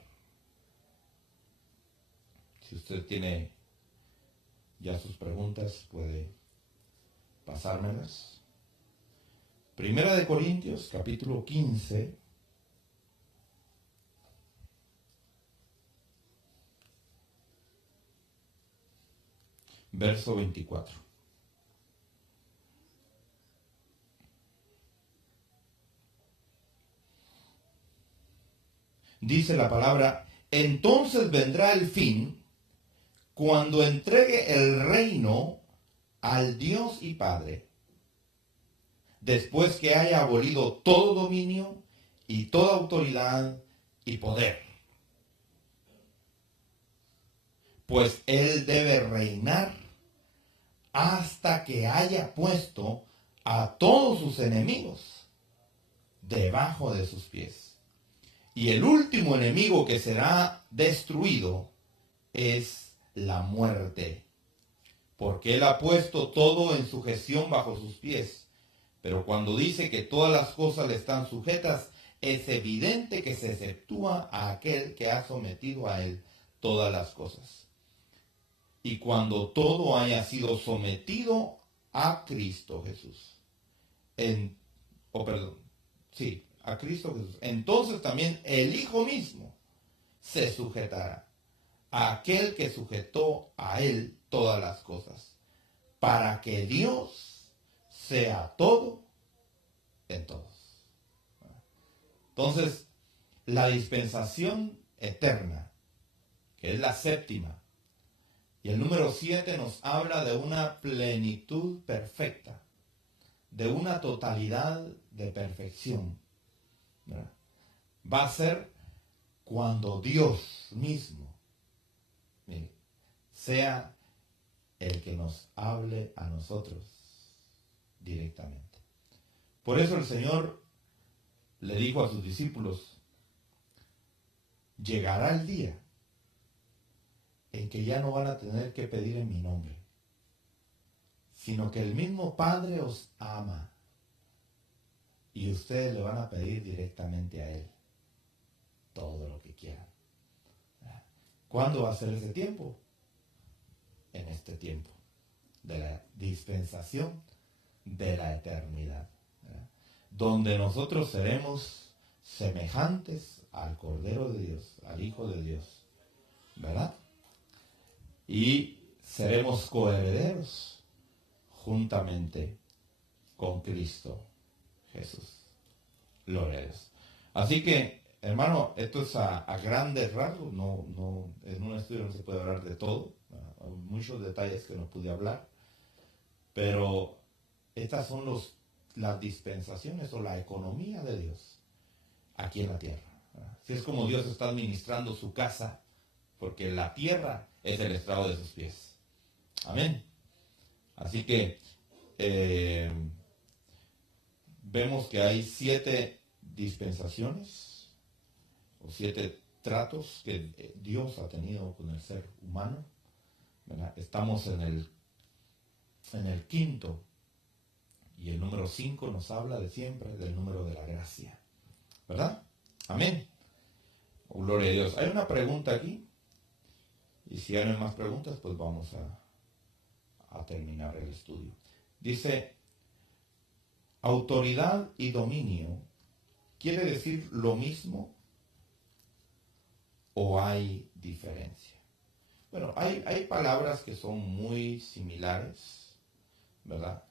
Si usted tiene ya sus preguntas, puede pasármelas. 1 Corintios, capítulo 15, verso 24. Dice la palabra, entonces vendrá el fin cuando entregue el reino al Dios y Padre, después que haya abolido todo dominio y toda autoridad y poder. Pues Él debe reinar hasta que haya puesto a todos sus enemigos debajo de sus pies. Y el último enemigo que será destruido es la muerte, porque Él ha puesto todo en sujeción bajo sus pies. Pero cuando dice que todas las cosas le están sujetas, es evidente que se exceptúa a aquel que ha sometido a Él todas las cosas. Y cuando todo haya sido sometido a Cristo Jesús, a Cristo Jesús, entonces también el Hijo mismo se sujetará a aquel que sujetó a Él todas las cosas, para que Dios sea todo en todos. Entonces, la dispensación eterna, que es la séptima, y el número 7 nos habla de una plenitud perfecta, de una totalidad de perfección, ¿verdad? Va a ser cuando Dios mismo, mire, sea el que nos hable a nosotros directamente. Por eso el Señor le dijo a sus discípulos, llegará el día en que ya no van a tener que pedir en mi nombre, sino que el mismo Padre os ama y ustedes le van a pedir directamente a Él todo lo que quieran. ¿Cuándo va a ser ese tiempo? En este tiempo de la dispensación de la eternidad, ¿verdad? Donde nosotros seremos semejantes al Cordero de Dios, al Hijo de Dios, ¿verdad? Y seremos coherederos juntamente con Cristo Jesús. Gloria a Dios. Así que, hermano, esto es a grandes rasgos, no, en un estudio no se puede hablar de todo, hay muchos detalles que no pude hablar, pero estas son las dispensaciones o la economía de Dios aquí en la tierra. Así es como Dios está administrando su casa, porque la tierra es el estrado de sus pies. Amén. Así que vemos que hay 7 dispensaciones o 7 tratos que Dios ha tenido con el ser humano, ¿verdad? Estamos en el quinto, y el número 5 nos habla de siempre del número de la gracia, ¿verdad? Amén. Oh, gloria a Dios. Hay una pregunta aquí, y si ya no hay más preguntas, pues vamos a terminar el estudio. Dice, autoridad y dominio, ¿quiere decir lo mismo o hay diferencia? Bueno, hay palabras que son muy similares, ¿verdad?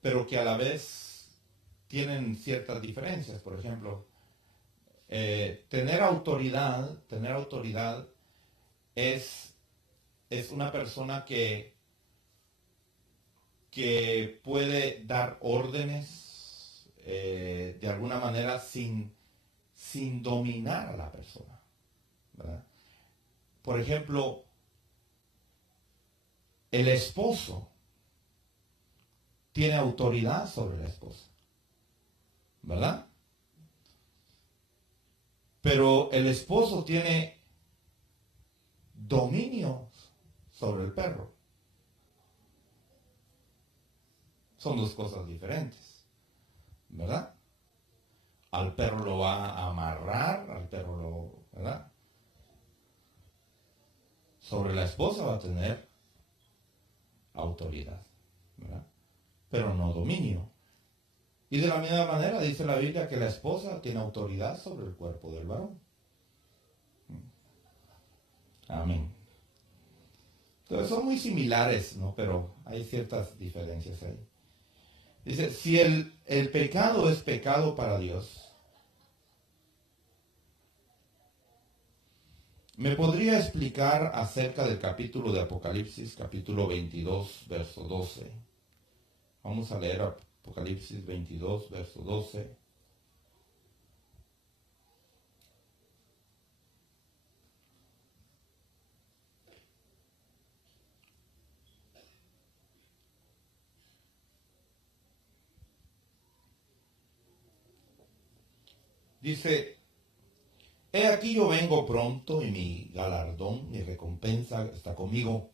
Pero que a la vez tienen ciertas diferencias. Por ejemplo, tener autoridad es una persona que puede dar órdenes de alguna manera sin dominar a la persona, ¿verdad? Por ejemplo, el esposo tiene autoridad sobre la esposa, ¿verdad? Pero el esposo tiene dominio sobre el perro. Son dos cosas diferentes, ¿verdad? Al perro lo va a amarrar, ¿verdad? Sobre la esposa va a tener autoridad, ¿verdad? Pero no dominio. Y de la misma manera dice la Biblia que la esposa tiene autoridad sobre el cuerpo del varón. Amén. Entonces son muy similares, ¿no? Pero hay ciertas diferencias ahí. Dice, si el pecado es pecado para Dios, ¿me podría explicar acerca del capítulo de Apocalipsis, capítulo 22, verso 12? Vamos a leer Apocalipsis 22, verso 12. Dice, he aquí yo vengo pronto y mi galardón, mi recompensa está conmigo,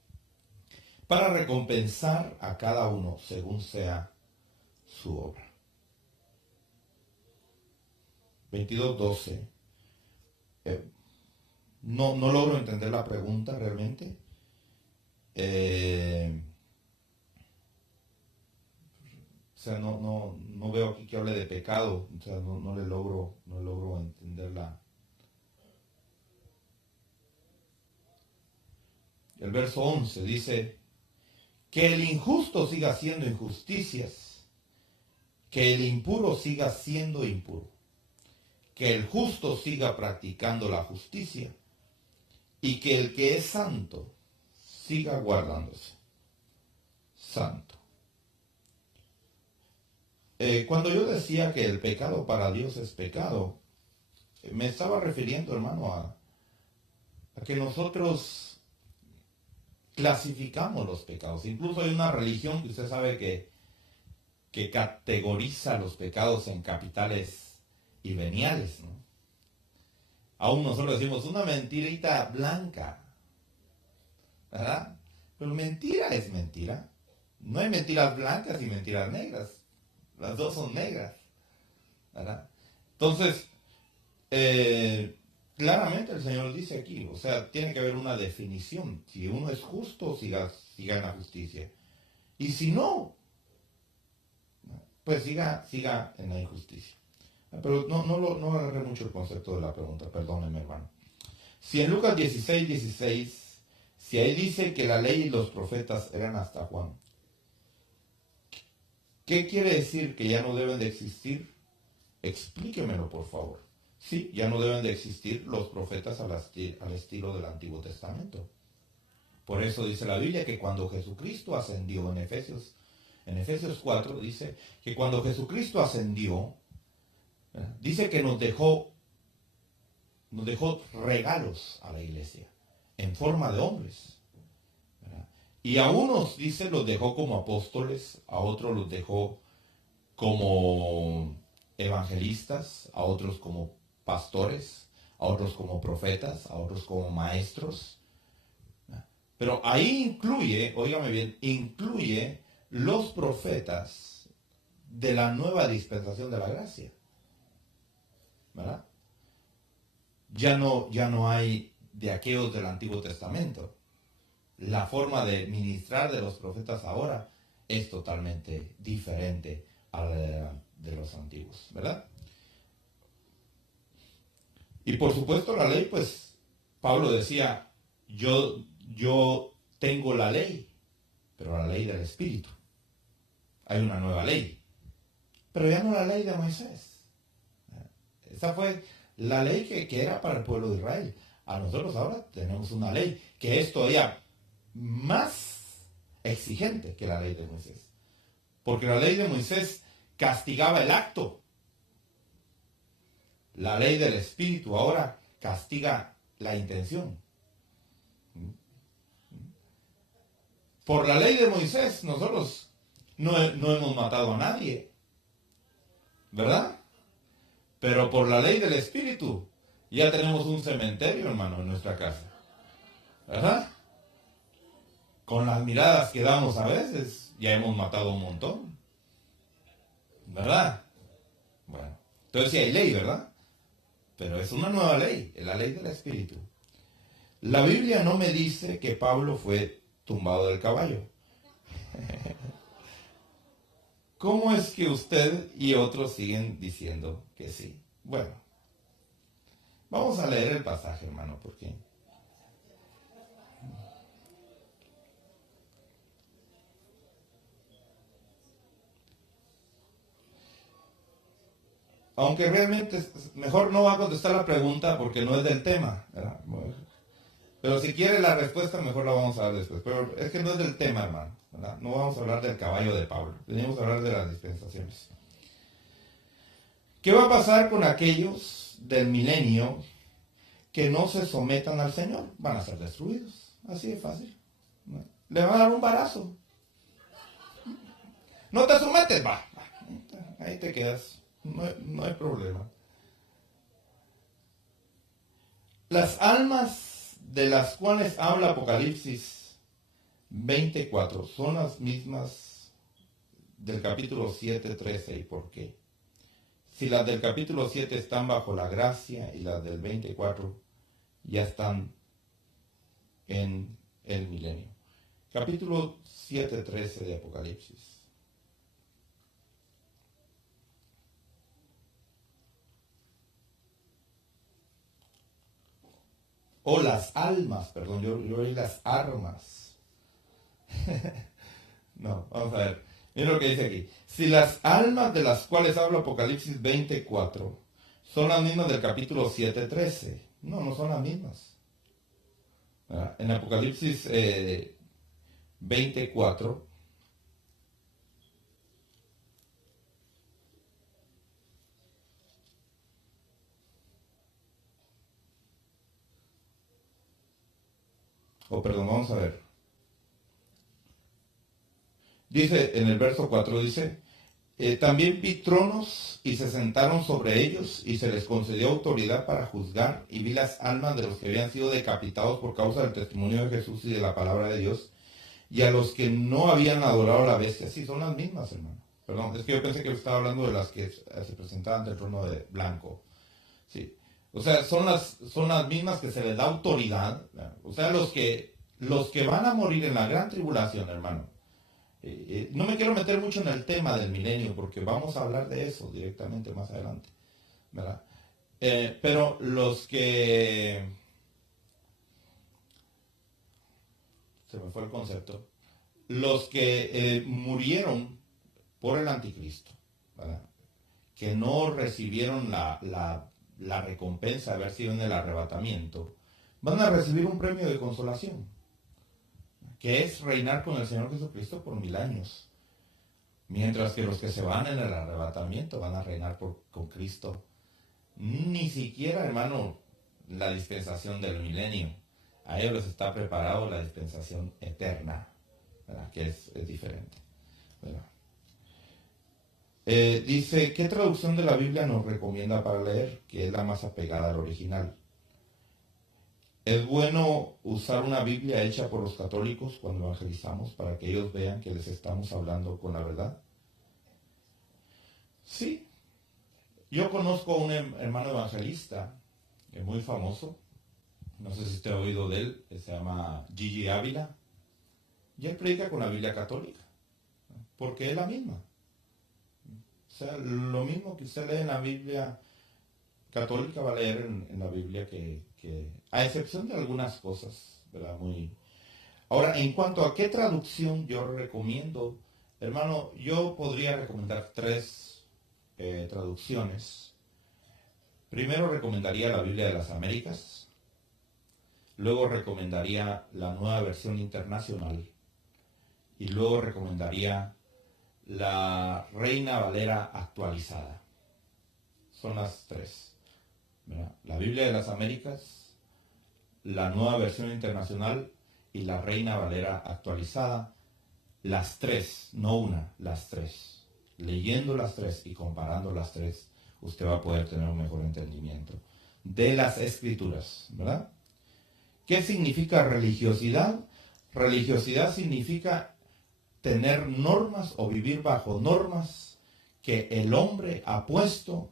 para recompensar a cada uno según sea su obra. 22:12. No logro entender la pregunta realmente. O sea, no veo aquí que hable de pecado. O sea, no logro entenderla. el verso 11, dice, que el injusto siga haciendo injusticias, que el impuro siga siendo impuro, que el justo siga practicando la justicia y que el que es santo siga guardándose santo. Cuando yo decía que el pecado para Dios es pecado, me estaba refiriendo, hermano, a que nosotros clasificamos los pecados. Incluso hay una religión que usted sabe que categoriza los pecados en capitales y veniales, ¿no? Aún nosotros decimos una mentirita blanca, ¿verdad? Pero mentira es mentira. No hay mentiras blancas y mentiras negras. Las dos son negras, ¿verdad? Entonces, claramente el Señor dice aquí, o sea, tiene que haber una definición. Si uno es justo, siga en la justicia. Y si no, pues siga en la injusticia. Pero no agarré mucho el concepto de la pregunta, perdóneme, hermano. Si en Lucas 16, si ahí dice que la ley y los profetas eran hasta Juan, ¿qué quiere decir que ya no deben de existir? Explíquemelo, por favor. Sí, ya no deben de existir los profetas al estilo del Antiguo Testamento. Por eso dice la Biblia que cuando Jesucristo ascendió en Efesios 4, dice que cuando Jesucristo ascendió, dice que nos dejó regalos a la iglesia en forma de hombres. Y a unos, dice, los dejó como apóstoles, a otros los dejó como evangelistas, a otros como pastores, a otros como profetas, a otros como maestros. Pero ahí incluye, óigame bien, incluye los profetas de la nueva dispensación de la gracia. ¿Verdad? Ya no hay de aquellos del Antiguo Testamento. La forma de ministrar de los profetas ahora es totalmente diferente a la de los antiguos, ¿verdad? Y por supuesto la ley, pues Pablo decía, yo tengo la ley, pero la ley del Espíritu. Hay una nueva ley, pero ya no la ley de Moisés. Esa fue la ley que era para el pueblo de Israel. A nosotros ahora tenemos una ley que es todavía más exigente que la ley de Moisés. Porque la ley de Moisés castigaba el acto. La ley del Espíritu ahora castiga la intención. Por la ley de Moisés nosotros no hemos matado a nadie, ¿verdad? Pero por la ley del Espíritu ya tenemos un cementerio, hermano, en nuestra casa, ¿verdad? Con las miradas que damos a veces ya hemos matado un montón, ¿verdad? Bueno, entonces sí hay ley, ¿verdad? Pero es una nueva ley, es la ley del Espíritu. La Biblia no me dice que Pablo fue tumbado del caballo. ¿Cómo es que usted y otros siguen diciendo que sí? Bueno, vamos a leer el pasaje, hermano, porque aunque realmente mejor no va a contestar la pregunta porque no es del tema, ¿verdad? Pero si quiere la respuesta, mejor la vamos a dar después. Pero es que no es del tema, hermano, ¿verdad? No vamos a hablar del caballo de Pablo. Tenemos que hablar de las dispensaciones. ¿Qué va a pasar con aquellos del milenio que no se sometan al Señor? Van a ser destruidos. Así de fácil. ¿No? Le van a dar un barazo. No te sometes, va. Ahí te quedas. No hay problema. Las almas de las cuales habla Apocalipsis 24 son las mismas del capítulo 7, 13. ¿Y por qué? Si las del capítulo 7 están bajo la gracia y las del 24 ya están en el milenio. Capítulo 7, 13 de Apocalipsis. O las almas, perdón, yo oí las armas. No, vamos a ver. Mira lo que dice aquí. Si las almas de las cuales habla Apocalipsis 24 son las mismas del capítulo 7:13. No, no son las mismas. ¿Verdad? En Apocalipsis 24. Perdón, vamos a ver. Dice en el verso 4, dice, también vi tronos y se sentaron sobre ellos y se les concedió autoridad para juzgar y vi las almas de los que habían sido decapitados por causa del testimonio de Jesús y de la palabra de Dios y a los que no habían adorado a la bestia. Sí, son las mismas, hermano. Perdón, es que yo pensé que estaba hablando de las que se presentaban ante el trono de blanco. Sí. O sea, son las mismas que se les da autoridad. ¿Verdad? O sea, los que van a morir en la gran tribulación, hermano. No me quiero meter mucho en el tema del milenio porque vamos a hablar de eso directamente más adelante, ¿verdad? Pero los que... Se me fue el concepto. Los que murieron por el anticristo, ¿verdad? Que no recibieron la recompensa de haber sido en el arrebatamiento, van a recibir un premio de consolación, que es reinar con el Señor Jesucristo por 1000 años. Mientras que los que se van en el arrebatamiento van a reinar con Cristo. Ni siquiera, hermano, la dispensación del milenio. A ellos les está preparado la dispensación eterna, ¿verdad? Que es diferente, ¿verdad? Dice, ¿qué traducción de la Biblia nos recomienda para leer? Que es la más apegada al original. ¿Es bueno usar una Biblia hecha por los católicos cuando evangelizamos para que ellos vean que les estamos hablando con la verdad? Sí. Yo conozco a un hermano evangelista muy famoso. No sé si usted ha oído de él. Se llama Gigi Ávila. Y él predica con la Biblia católica. Porque es la misma. O sea, lo mismo que usted lee en la Biblia católica va a leer en la Biblia que a excepción de algunas cosas, ¿verdad? Ahora, en cuanto a qué traducción yo recomiendo, hermano, yo podría recomendar 3 traducciones. Primero recomendaría la Biblia de las Américas, luego recomendaría la Nueva Versión Internacional y luego recomendaría la Reina Valera actualizada. Son las 3. ¿Verdad? La Biblia de las Américas, la Nueva Versión Internacional y la Reina Valera actualizada. Las 3, no una, las 3. Leyendo las 3 y comparando las 3, usted va a poder tener un mejor entendimiento de las Escrituras, ¿verdad? ¿Qué significa religiosidad? Religiosidad significa tener normas o vivir bajo normas que el hombre ha puesto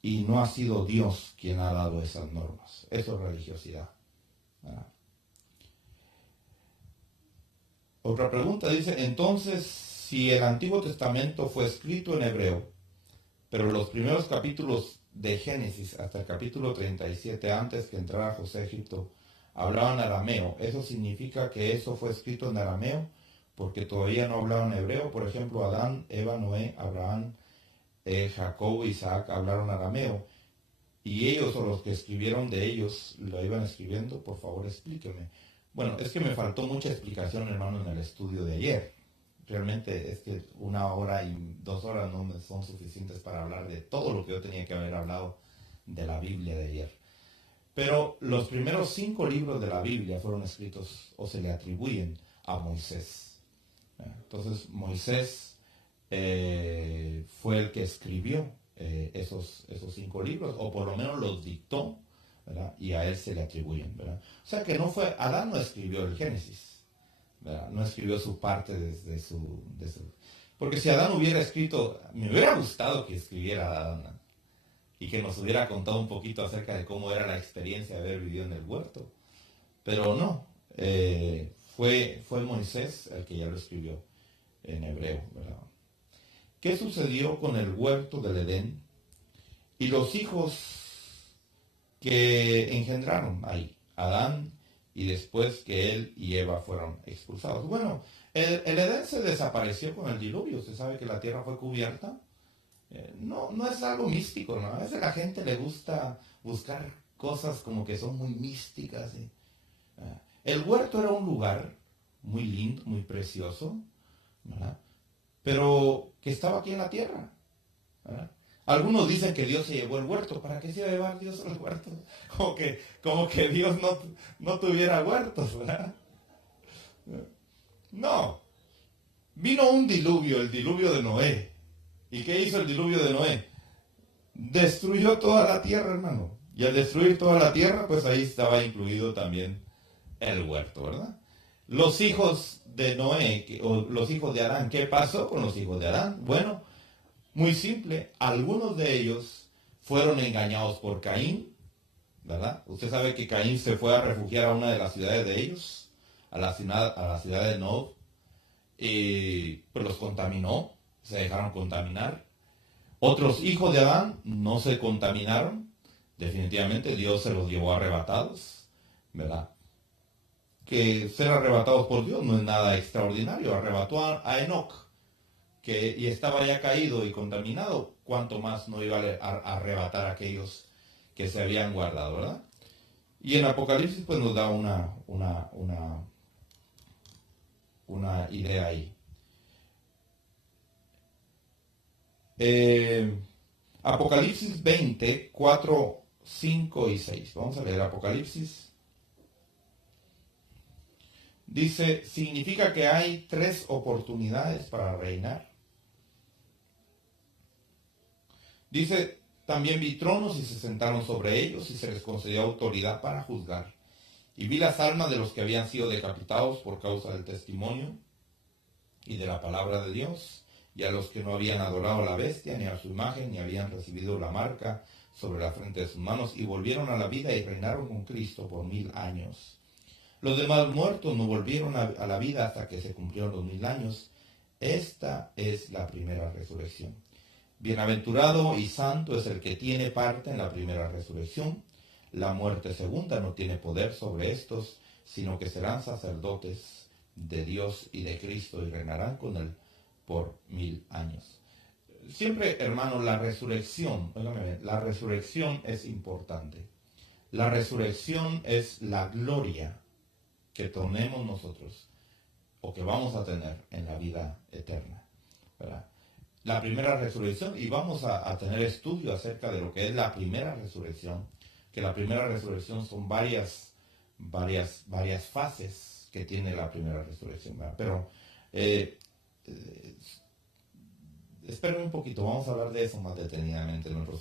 y no ha sido Dios quien ha dado esas normas. Eso es religiosidad. ¿Verdad? Otra pregunta dice, entonces, si el Antiguo Testamento fue escrito en hebreo, pero los primeros capítulos de Génesis hasta el capítulo 37, antes que entrara José a Egipto, hablaban arameo, ¿eso significa que eso fue escrito en arameo? Porque todavía no hablaban hebreo. Por ejemplo, Adán, Eva, Noé, Abraham, Jacob, Isaac hablaron arameo. Y ellos o los que escribieron de ellos lo iban escribiendo, por favor explíqueme. Bueno, es que me faltó mucha explicación, hermano, en el estudio de ayer. Realmente es que 1 hora y 2 horas no me son suficientes para hablar de todo lo que yo tenía que haber hablado de la Biblia de ayer. Pero los primeros 5 libros de la Biblia fueron escritos o se le atribuyen a Moisés. Entonces Moisés fue el que escribió esos 5 libros, o por lo menos los dictó, ¿verdad? Y a él se le atribuyen, ¿verdad? O sea que Adán no escribió el Génesis, ¿verdad? No escribió su parte desde su... Porque si Adán hubiera escrito, me hubiera gustado que escribiera Adán, ¿no? Y que nos hubiera contado un poquito acerca de cómo era la experiencia de haber vivido en el huerto. Pero no, fue Moisés el que ya lo escribió en hebreo, ¿verdad? ¿Qué sucedió con el huerto del Edén y los hijos que engendraron ahí? Adán, y después que él y Eva fueron expulsados. Bueno, el Edén se desapareció con el diluvio. Usted sabe que la tierra fue cubierta. No es algo místico, ¿no? A veces a la gente le gusta buscar cosas como que son muy místicas. El huerto era un lugar muy lindo, muy precioso, ¿verdad? Pero que estaba aquí en la tierra, ¿verdad? Algunos dicen que Dios se llevó el huerto. ¿Para qué se iba a llevar Dios el huerto? Como que Dios no tuviera huertos, ¿verdad? No. Vino un diluvio, el diluvio de Noé. ¿Y qué hizo el diluvio de Noé? Destruyó toda la tierra, hermano. Y al destruir toda la tierra, pues ahí estaba incluido también el huerto, ¿verdad? Los hijos de Noé, o los hijos de Adán, ¿qué pasó con los hijos de Adán? Bueno, muy simple, algunos de ellos fueron engañados por Caín, ¿verdad? Usted sabe que Caín se fue a refugiar a una de las ciudades de ellos, a la ciudad de Nod, y pues los contaminó, se dejaron contaminar. Otros hijos de Adán no se contaminaron, definitivamente Dios se los llevó arrebatados, ¿verdad? Que ser arrebatados por Dios no es nada extraordinario. Arrebató a Enoc, y estaba ya caído y contaminado, cuánto más no iba a arrebatar a aquellos que se habían guardado, ¿verdad? Y en Apocalipsis pues nos da una idea ahí. Apocalipsis 20, 4, 5 y 6. Vamos a leer Apocalipsis. Dice, significa que hay 3 oportunidades para reinar. Dice, también vi tronos y se sentaron sobre ellos y se les concedió autoridad para juzgar. Y vi las almas de los que habían sido decapitados por causa del testimonio y de la palabra de Dios, y a los que no habían adorado a la bestia ni a su imagen, ni habían recibido la marca sobre la frente de sus manos, y volvieron a la vida y reinaron con Cristo por 1000 años. Los demás muertos no volvieron a la vida hasta que se cumplieron los 1000 años. Esta es la primera resurrección. Bienaventurado y santo es el que tiene parte en la primera resurrección. La muerte segunda no tiene poder sobre estos, sino que serán sacerdotes de Dios y de Cristo y reinarán con él por 1000 años. Siempre, hermano, la resurrección, la resurrección es importante. La resurrección es la gloria que tenemos nosotros o que vamos a tener en la vida eterna, ¿verdad? La primera resurrección, y vamos a tener estudio acerca de lo que es la primera resurrección, que la primera resurrección son varias fases que tiene la primera resurrección, ¿verdad? Pero esperen un poquito, vamos a hablar de eso más detenidamente en otros